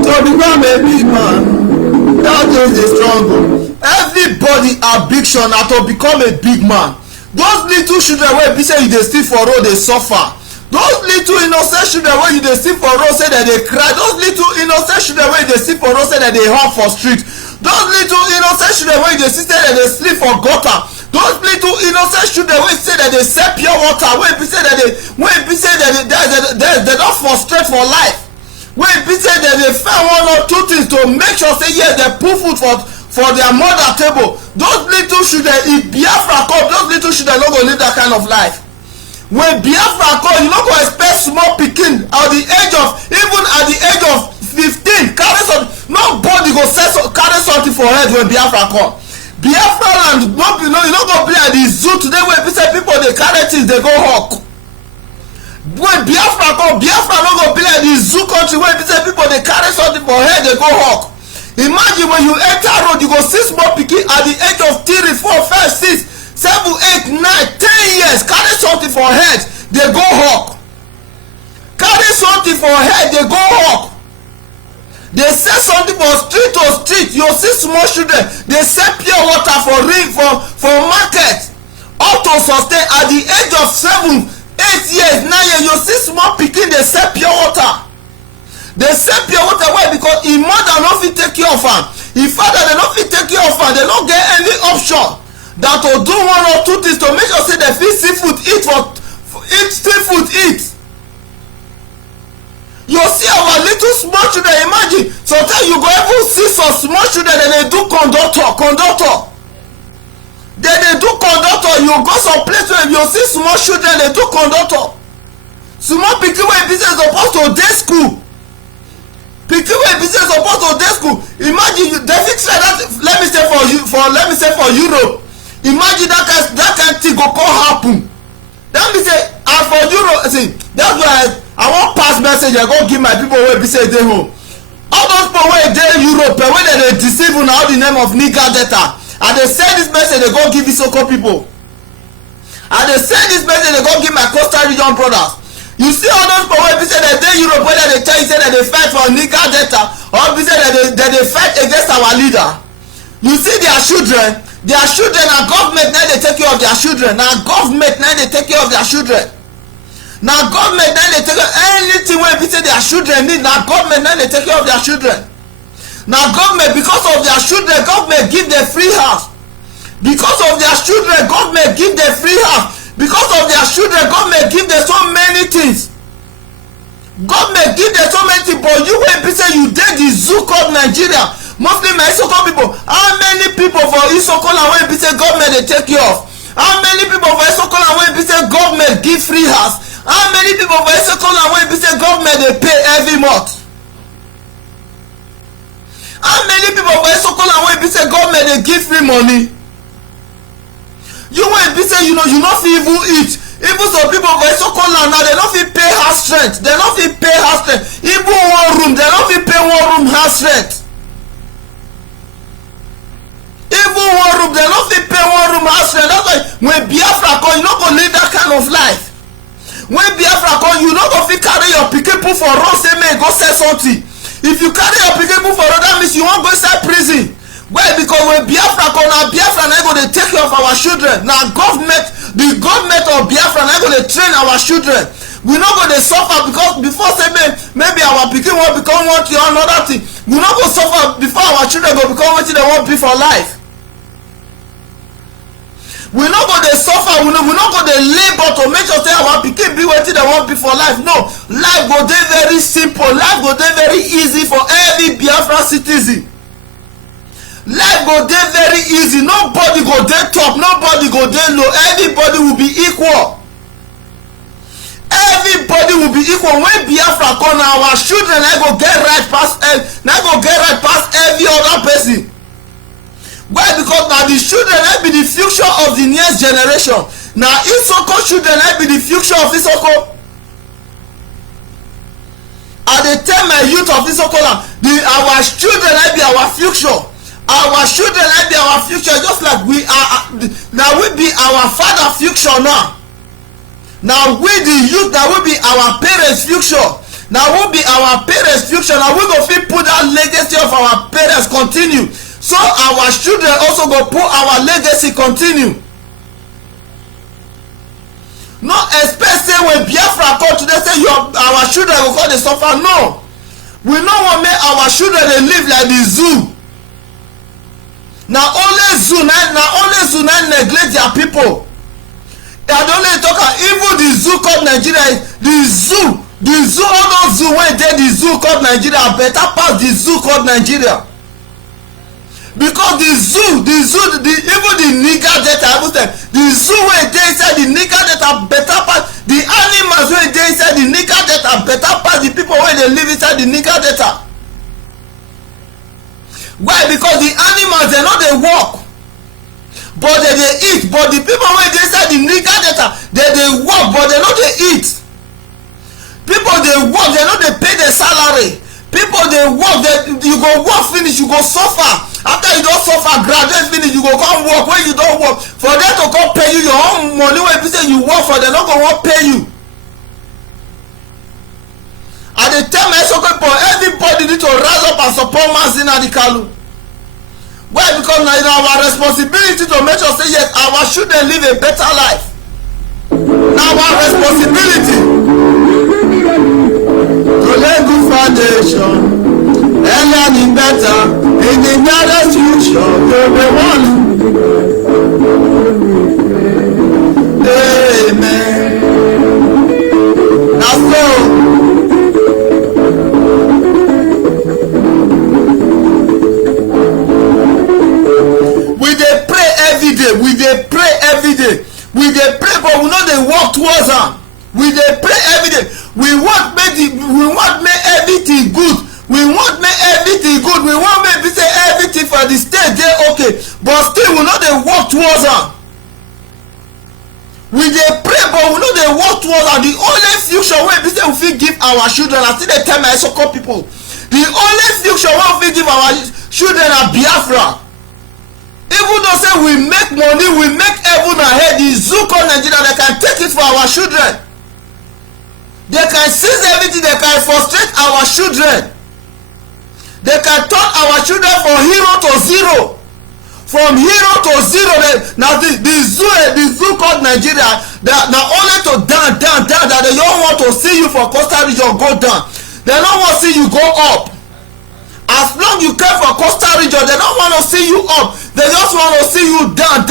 to become a big man. That is the struggle. Everybody ambition na to become a big man. Those little children wey be say you dey steal for road dey suffer. Those little innocent children wey you dey steal for road say dem dey cry. Those little innocent children wey you dey steal for road say dem dey hawk for street. Those little innocent children wey you dey see say dem dey sleep for gutter. Those little innocent children wey say that they sell pure water, wey be say that they don frustrate for life, wey be say that they find one or two things to make sure say yes they put food for their mother table. Those little children, if Biafra come, those little children no go live that kind of life. When Biafra come, you no go expect small pikin at the age of, even at the age of 15 carry something. Nobody go carry something for head when Biafra come. Biafra land no be, you no go be at the zoo today wey be say people dey carry things dey go hawk. When Biafra come, Biafra no go be like the zoo country wey be say people dey carry something for head dey go hawk. Imagine when you enter road, you go see small pikin at the age of 3, 4, 5, 6, 7, 8, 9, 10 years carry something for head dey go hawk. Carry something for head dey go hawk. They sell something for street to street. You see small children they sell pure water for ring for market up to sustain. At the age of 7, 8 years, 9 years, you see small pikin they sell pure water. They sell pure water. Why? Because im mother no fit take care of am, im father they no fit take care of am. They no get any option than to do one or two things to make sure say they fit see food eat see food eat. You see our little small children, imagine sometimes you go even see some small children and they do conductor. They do conductor. You go some place where you see small children they do conductor. Small pikin wey be say suppose to dey school. Pikin wey be say suppose to dey school. Imagine they fit try that. Let me say for Europe. Imagine that kind thing go come happen. Let me say and for Europe, see that's why I wan pass message I go give my people wey be say dey home. All those people wey dey Europe wey dem dey deceive una all the name of nigger data, and dey send this message dey go give Isoko people, and dey send this message dey go give my Costa Rican brothers. You see all those people wey be say dem dey Europe wey dem dey tell you say dem dey fight for Niger Delta or be say dem dey fight against our leader. You see their children na government na dey take care of their children. Na government na dey take care of their children. Na government na dey take care of anything wey be say their children need. Na government na dey take care of their children. Na government, because of their children, government give them free house. Because of their children, government give them free house. Because of their children, government give them so many things. Government give them so many things, but you wey be say you dey the zoo called Nigeria, mostly my Isoko people. How many people for Isoko land wey be say government dey take care of? How many people for Isoko land wey be say government give free house? How many people for Isoko land wey be say government dey pay every month? How many people for Isoko land wey be say government dey give free money? You wey be say you no fit even eat. Even some people for Isoko land now, they no fit pay house rent. They no fit pay house rent. Even one room, they no fit pay one room house rent. Even one room, they no fit pay one room house rent. That's why when Biafra come, you no go live that kind of life. When Biafra come, you no go fit carry your pikin put for road say make go sell something. If you carry your pikin put for road, that means you wan go inside prison. Why? Because when Biafra come, now Biafra na go dey take care of our children. Now government, the government of Biafra na go dey train our children. We no go dey suffer because before say maybe our pikin wan become one thing or another thing. We no go suffer before our children go become wetin they wan be for life. We no go dey suffer. We no go dey labor to make sure say our pikin be wetin they wan be for life. No, life go dey very simple. Life go dey very easy for every Biafra citizen. Life go dey very easy. Nobody go dey top, nobody go dey low. Everybody will be equal. Everybody will be equal. When Biafra come, our children na go get right past every other person. Why? Because na the children na be the future of the next generation. Na Isoko children na be the future of Isoko. I dey tell my youth of Isoko land, our children na be our future. Our children na be our future, just like we are. Now we be our father future now. Now we the youth, now we be our parents future. Now we be our parents future. Now we go fit put that legacy of our parents continue. So our children also go put our legacy continue. No expect say when Biafra come today say our children go come dey suffer. No, we no wan make our children dey live like the zoo. na only zoo na neglect their people. They are only talk even the zoo called Nigeria, the zoo all those zoo wey dey the zoo called Nigeria better pass the zoo called Nigeria, because the zoo even the Niger Delta, the zoo wey dey inside the Niger Delta better pass the animals wey dey inside the Niger Delta better pass the people wey dey live inside the Niger Delta. Why? Because the animals dem no dey work but dem dey eat, but the people wey dey inside the Niger Delta dem dey work but dem no dey eat. People dey work, dem no dey pay their salary. People dey work, you go work finish you go suffer. After you don suffer graduate finish you go come work. When you don work for them to come pay you your own money wey be say you work for, dem no go wan pay you. I dey tell my Isoko people, everybody need to rise up and support Mazi Nnamdi Kanu. Why? Because na our responsibility to make sure say yes, our children live a better life. Na our responsibility to lay good foundation and learning better in the nearest future to the one. Amen. Na so. We dey pray every day. We dey pray, but we no dey work towards am. We dey pray every day. We want make everything good. We want make everything good. We want make say everything for the state dey okay, but still we no dey work towards am. We dey pray, but we no dey work towards am. The only future wey be say we fit give our children, I still dey tell my Isoko people, the only future wey we fit give our children na Biafra. Even though say we make money, we make heaven ahead, the zoo called Nigeria, they can take it for our children. They can seize everything. They can frustrate our children. They can turn our children from hero to zero. From hero to zero. Now the zoo called Nigeria, now only to down that they don't want to see you for Coastal Region go down. They don't want to see you go up. As long you care for Coastal Region, they don't want to see you up. They just want to see you down.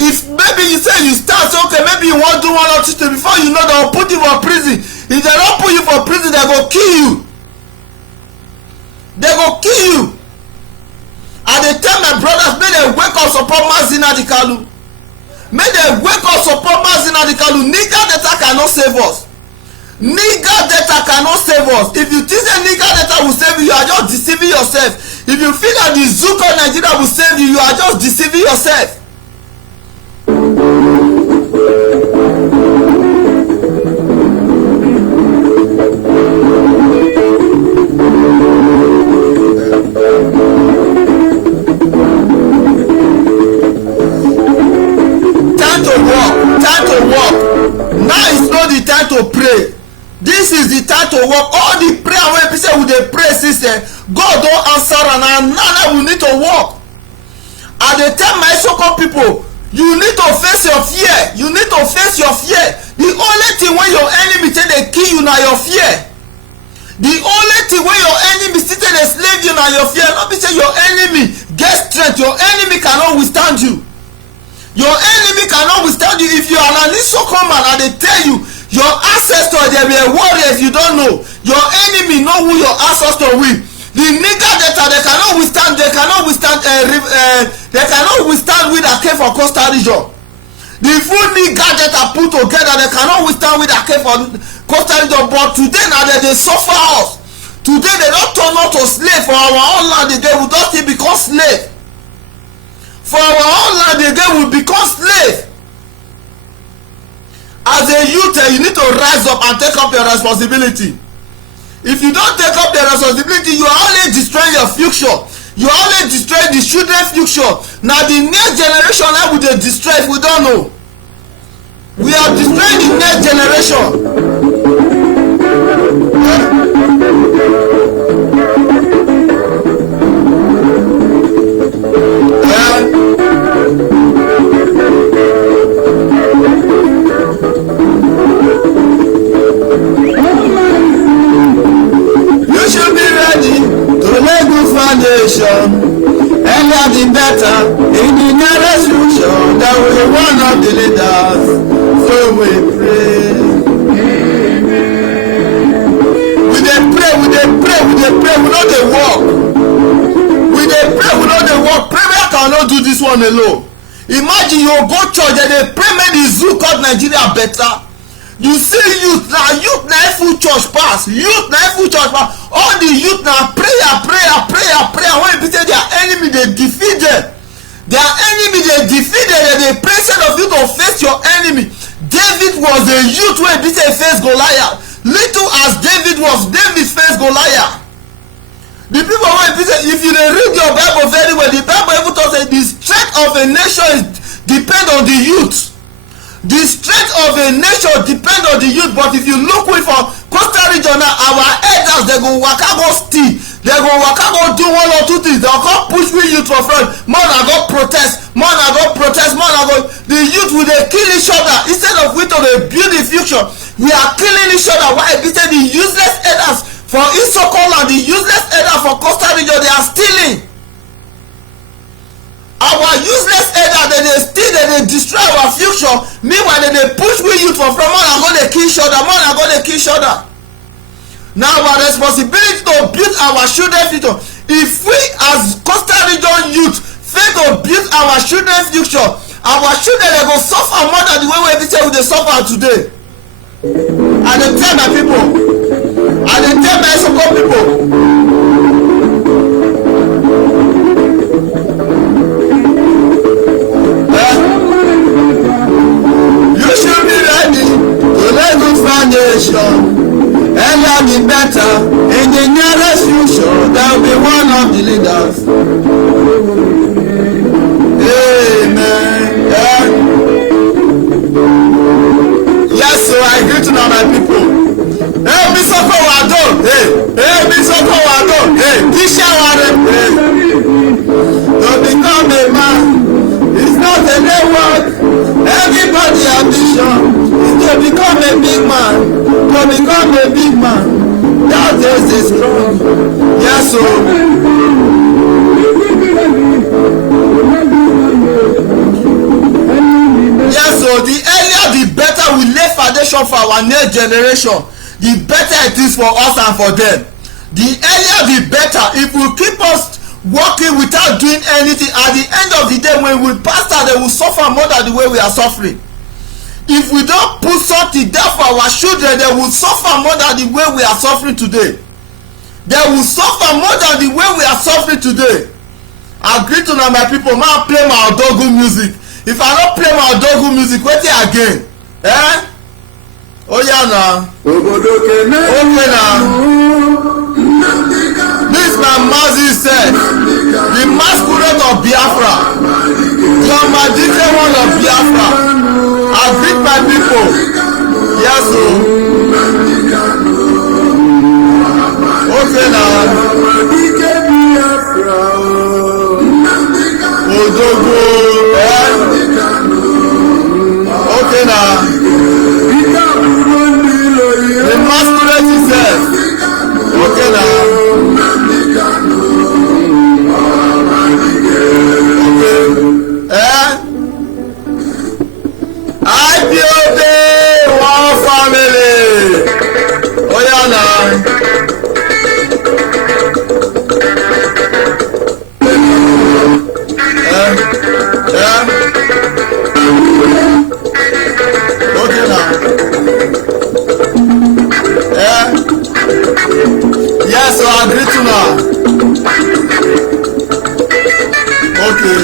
If maybe you say you start, okay, maybe you want to do one or two things before you know they will put you for prison. If they don't put you for prison, they go kill you. They go kill you. And they tell my brothers, may they wake up support Mazi Nnamdi Kanu. May they wake up support Mazi Nnamdi Kanu. Nigger data cannot save us. Nigger data cannot save us. If you think that nigger data will save you, you are just deceiving yourself. If you feel that the zoo called Nigeria will save you, you are just deceiving yourself. Time to work. Now is not the time to pray. This is the time to work. All the prayer wey people say we dey pray since God don answer and now we need to work. I dey tell my so-called people, you need to face your fear. You need to face your fear. The only thing when your enemy say dey kill you na your fear. The only thing when your enemy still dey slave you na your fear. No be say your enemy get strength. Your enemy cannot withstand you. Your enemy cannot withstand you. If you are an so-called man and they tell you your ancestor they be a warrior, if you don't know, your enemy know who your ancestor will. The nigger data they cannot withstand. They cannot withstand with that came for Coastal Region. The full nigger data put together they cannot withstand with that came for Coastal Region. But today now they suffer us. Today they don't turn out to slave for our own land again. We don't still become slave. For our own land again we become slave. As a youth you need to rise up and take up your responsibility. If you don't take up the responsibility, you are only destroying your future. You are only destroying the children's future. Now the next generation how will they destroy if we don't know? We are destroying the next generation. Earlier the better. In the nearest future, there will be one of the leaders. So we pray. We dey pray. We know the work. We dey pray. We know the work. Prayer cannot do this one alone. Imagine you go church and they pray make the zoo called Nigeria better. You see youth na full church pass. All the youth na prayer. When people say their enemy they defeat them. They pray instead of you to face your enemy. David was a youth when people say face Goliath. Little as David was, David faced Goliath. The people when people say, if you read your Bible very well, the Bible even tells us the strength of a nation depend on the youth. The strength of a nation depend on the youth. But if you look with for Coastal Region now, our elders they go waka go steal, they go waka go do one or two things. They go push we youth for front. Man I go protest. The youth will they kill each other instead of we to build the future. We are killing each other. Why? Because the useless elders for Isoko and the useless elders for Coastal Region they are stealing. Our useless elder they steal, they destroy our future. Meanwhile they push we youth for from man and go they kill each other. Now our responsibility to build our children's future. If we as Coastal Region youth fail to build our children's future, our children they go suffer more than the way we say we dey suffer today. I dey tell my people, I dey tell my so-called people. Earlier the better. In the nearest future, there will be one of the leaders. Amen. Yeah. my people. Hey, Bisoko Wado. Hey, Bisoko Wado. Hey, Kisha Wade. Hey. To become a man is not a new word. Everybody ambition is to become a big man. To become a big man. That is strong. Yes, so. Yes, so the earlier the better we lay foundation for our next generation, the better it is for us and for them. The earlier the better. If we keep us working without doing anything, at the end of the day when we pass out, they will suffer more than the way we are suffering. If we don't put something there for our children, they will suffer more than the way we are suffering today. They will suffer more than the way we are suffering today. I agree to now my people, man, play my Odogu music. If I don't play my Odogu music, wait here again. Eh? Oh yeah now. Okay now. This my Mazi said, the masquerade of Biafra, the Amadike one of Biafra. I greet my people. Yes, so. Okay now. Odogo. Okay now. The masquerade itself. Okay now. IPOB one family. Oh yeah now. Okay now. Yes, so I agree to now. Okay.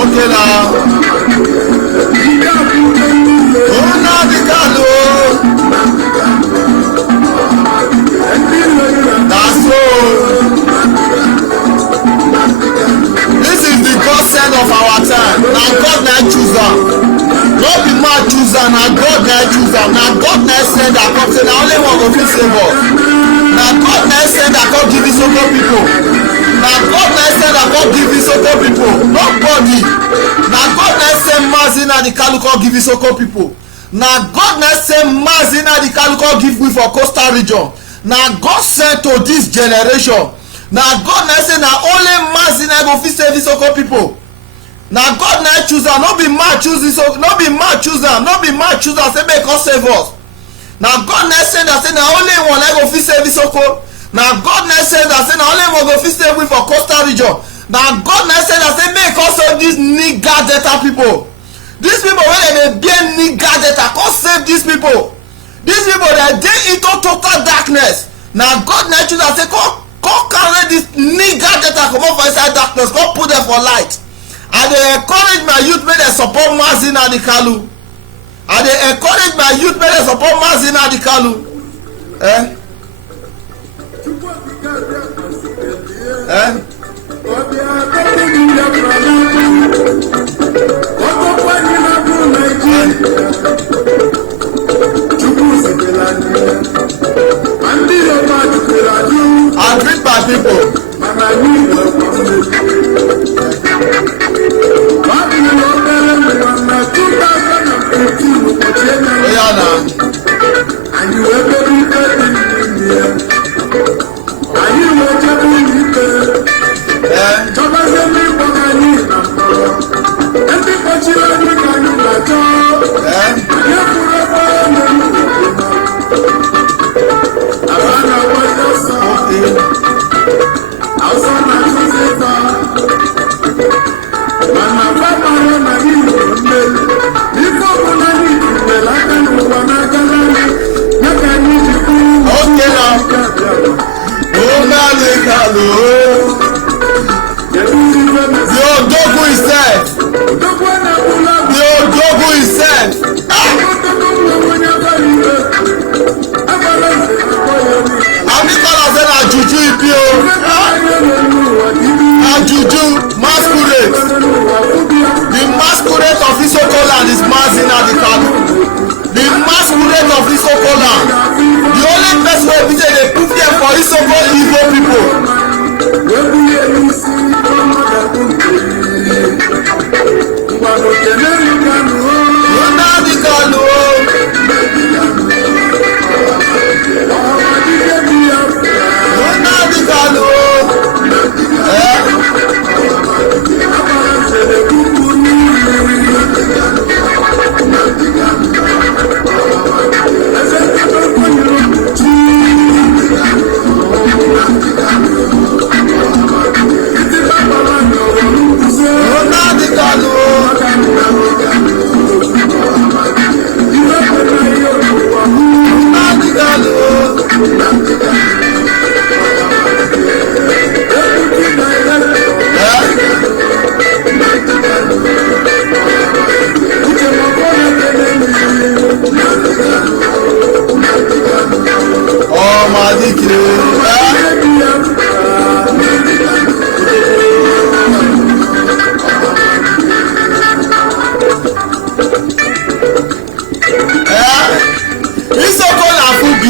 Okay now. That's so. This is the God send of our time. Now God na choose am. No be man choose am. Now God na choose am. Now God na send that come say na only one go fit save us. Now God na send that come give Isoko people. Now God na send that come give Isoko people. Nobody. Now God na send Mazina the Kaluko give Isoko people. Now God na send Mazina the Kaluko give we for coastal region. Now God sent to this generation. Now God na say na only Mazina go fit save Isoko people. Now God na choose am. No be man choose Isoko. No be man choose am. No be man choose am say make us save us. Now God na say that say na only one go fit save Isoko. Now God na say that say na only one go fit save we for coastal region. Now God na say that say make us save these nigga data people. These people wey dey bear nigga data come save these people. These people dey into total darkness. Now God na choose am say come carry this nigga data comot for inside darkness, come put them for light. I dey encourage my youth make dem support Mazi Nnamdi Kanu. I dey encourage my youth make dem support Mazi Nnamdi Kanu. I greet my people. And you ever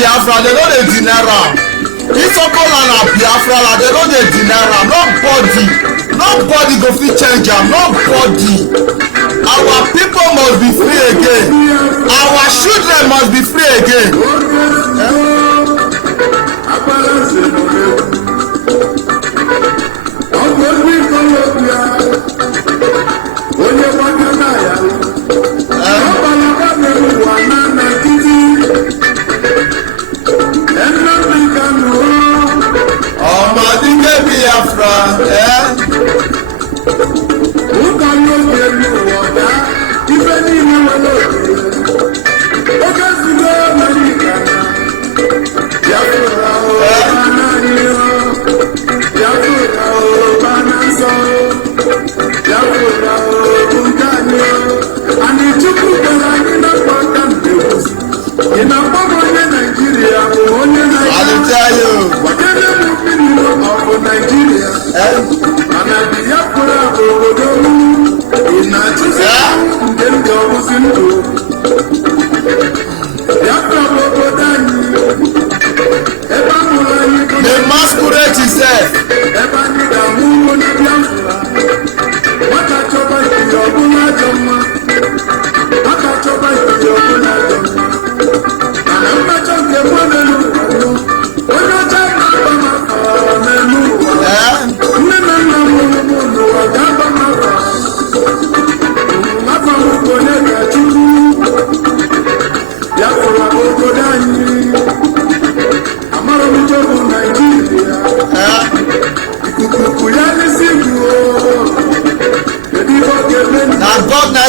Biafra, they don't deny am. Isokola na Biafra, they don't deny am. Nobody go fit change am. Nobody. Our people must be free again. Our children must be free again. Biafra, who can you get you water? If any you will okay, you go, America. Biafra, Biafra, Bananso, Biafra, Bunganyo, and it took you to in a Nigeria, I'll tell you. Nigeria, and I be up for a in Nigeria, then goes into the masquerade itself.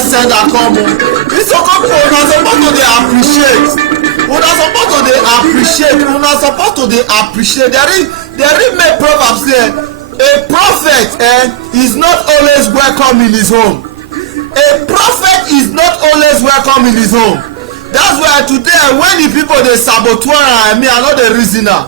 Send a come. It's okay. Una supposed to appreciate. Una supposed to appreciate. There is make proverb say a prophet is not always welcome in his home. A prophet is not always welcome in his home. That's why today when the people they saboteur and me are not the reasoner.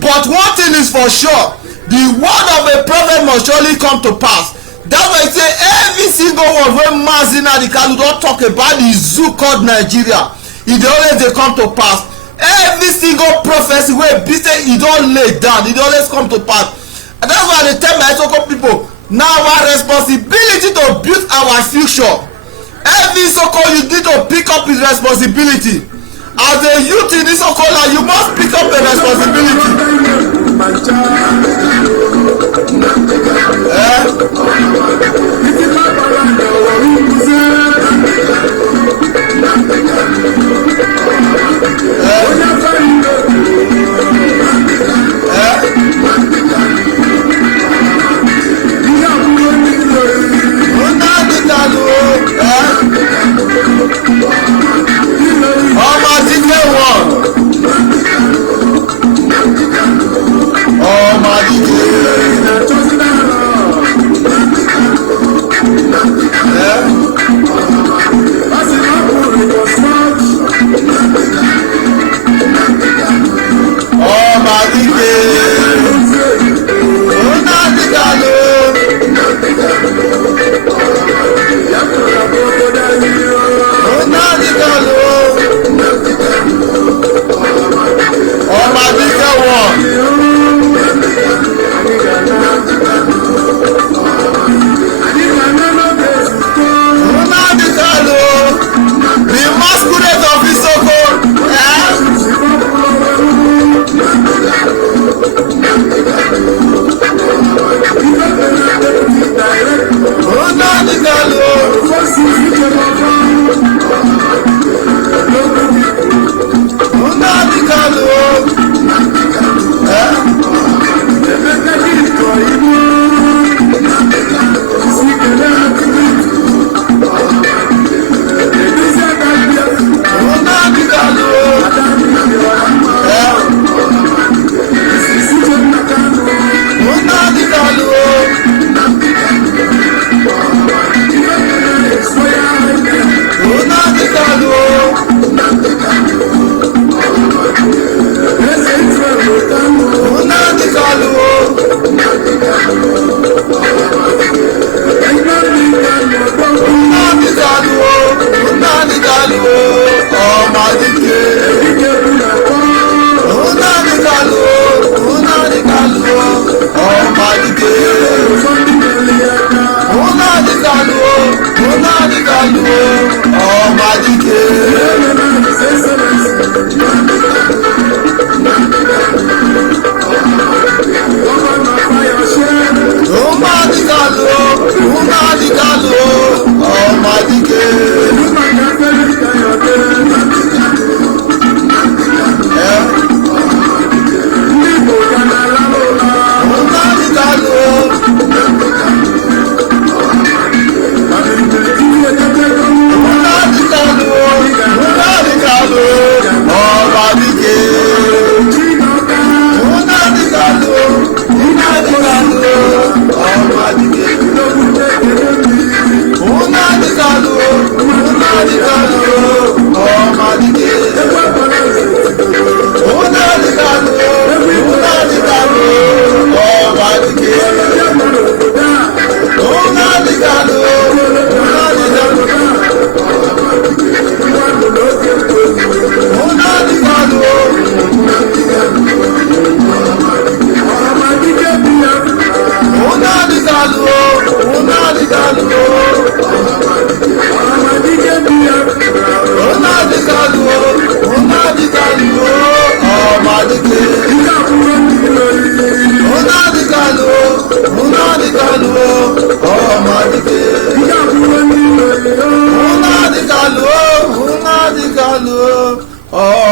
But one thing is for sure, the word of a prophet must surely come to pass. That's why I say every single one when Mazina the Kalu don't talk about the zoo called Nigeria, it always they come to pass. Every single prophecy where it don't lay down, it always come to pass. And that's why I tell my Isoko people, now our responsibility to build our future. Every Isoko you need to pick up his responsibility. As a youth in Isoko, you must pick up the responsibility.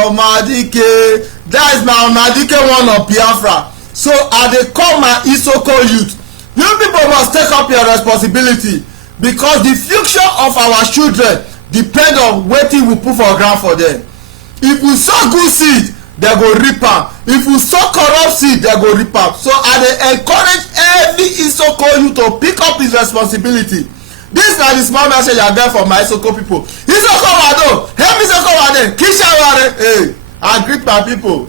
Omadike, that is my Omadike one of Biafra. So I dey call my Isoko youth, you people must take up your responsibility, because the future of our children depend on wetin we put for ground for them. If we sow good seed, they go reap am. If we sow corrupt seed, they go reap am. So I dey encourage every Isoko youth to pick up his responsibility. This na the small message I get from my Isoko people. Isoko wado, help Isoko wade, Kisha wade. Hey, I greet my people.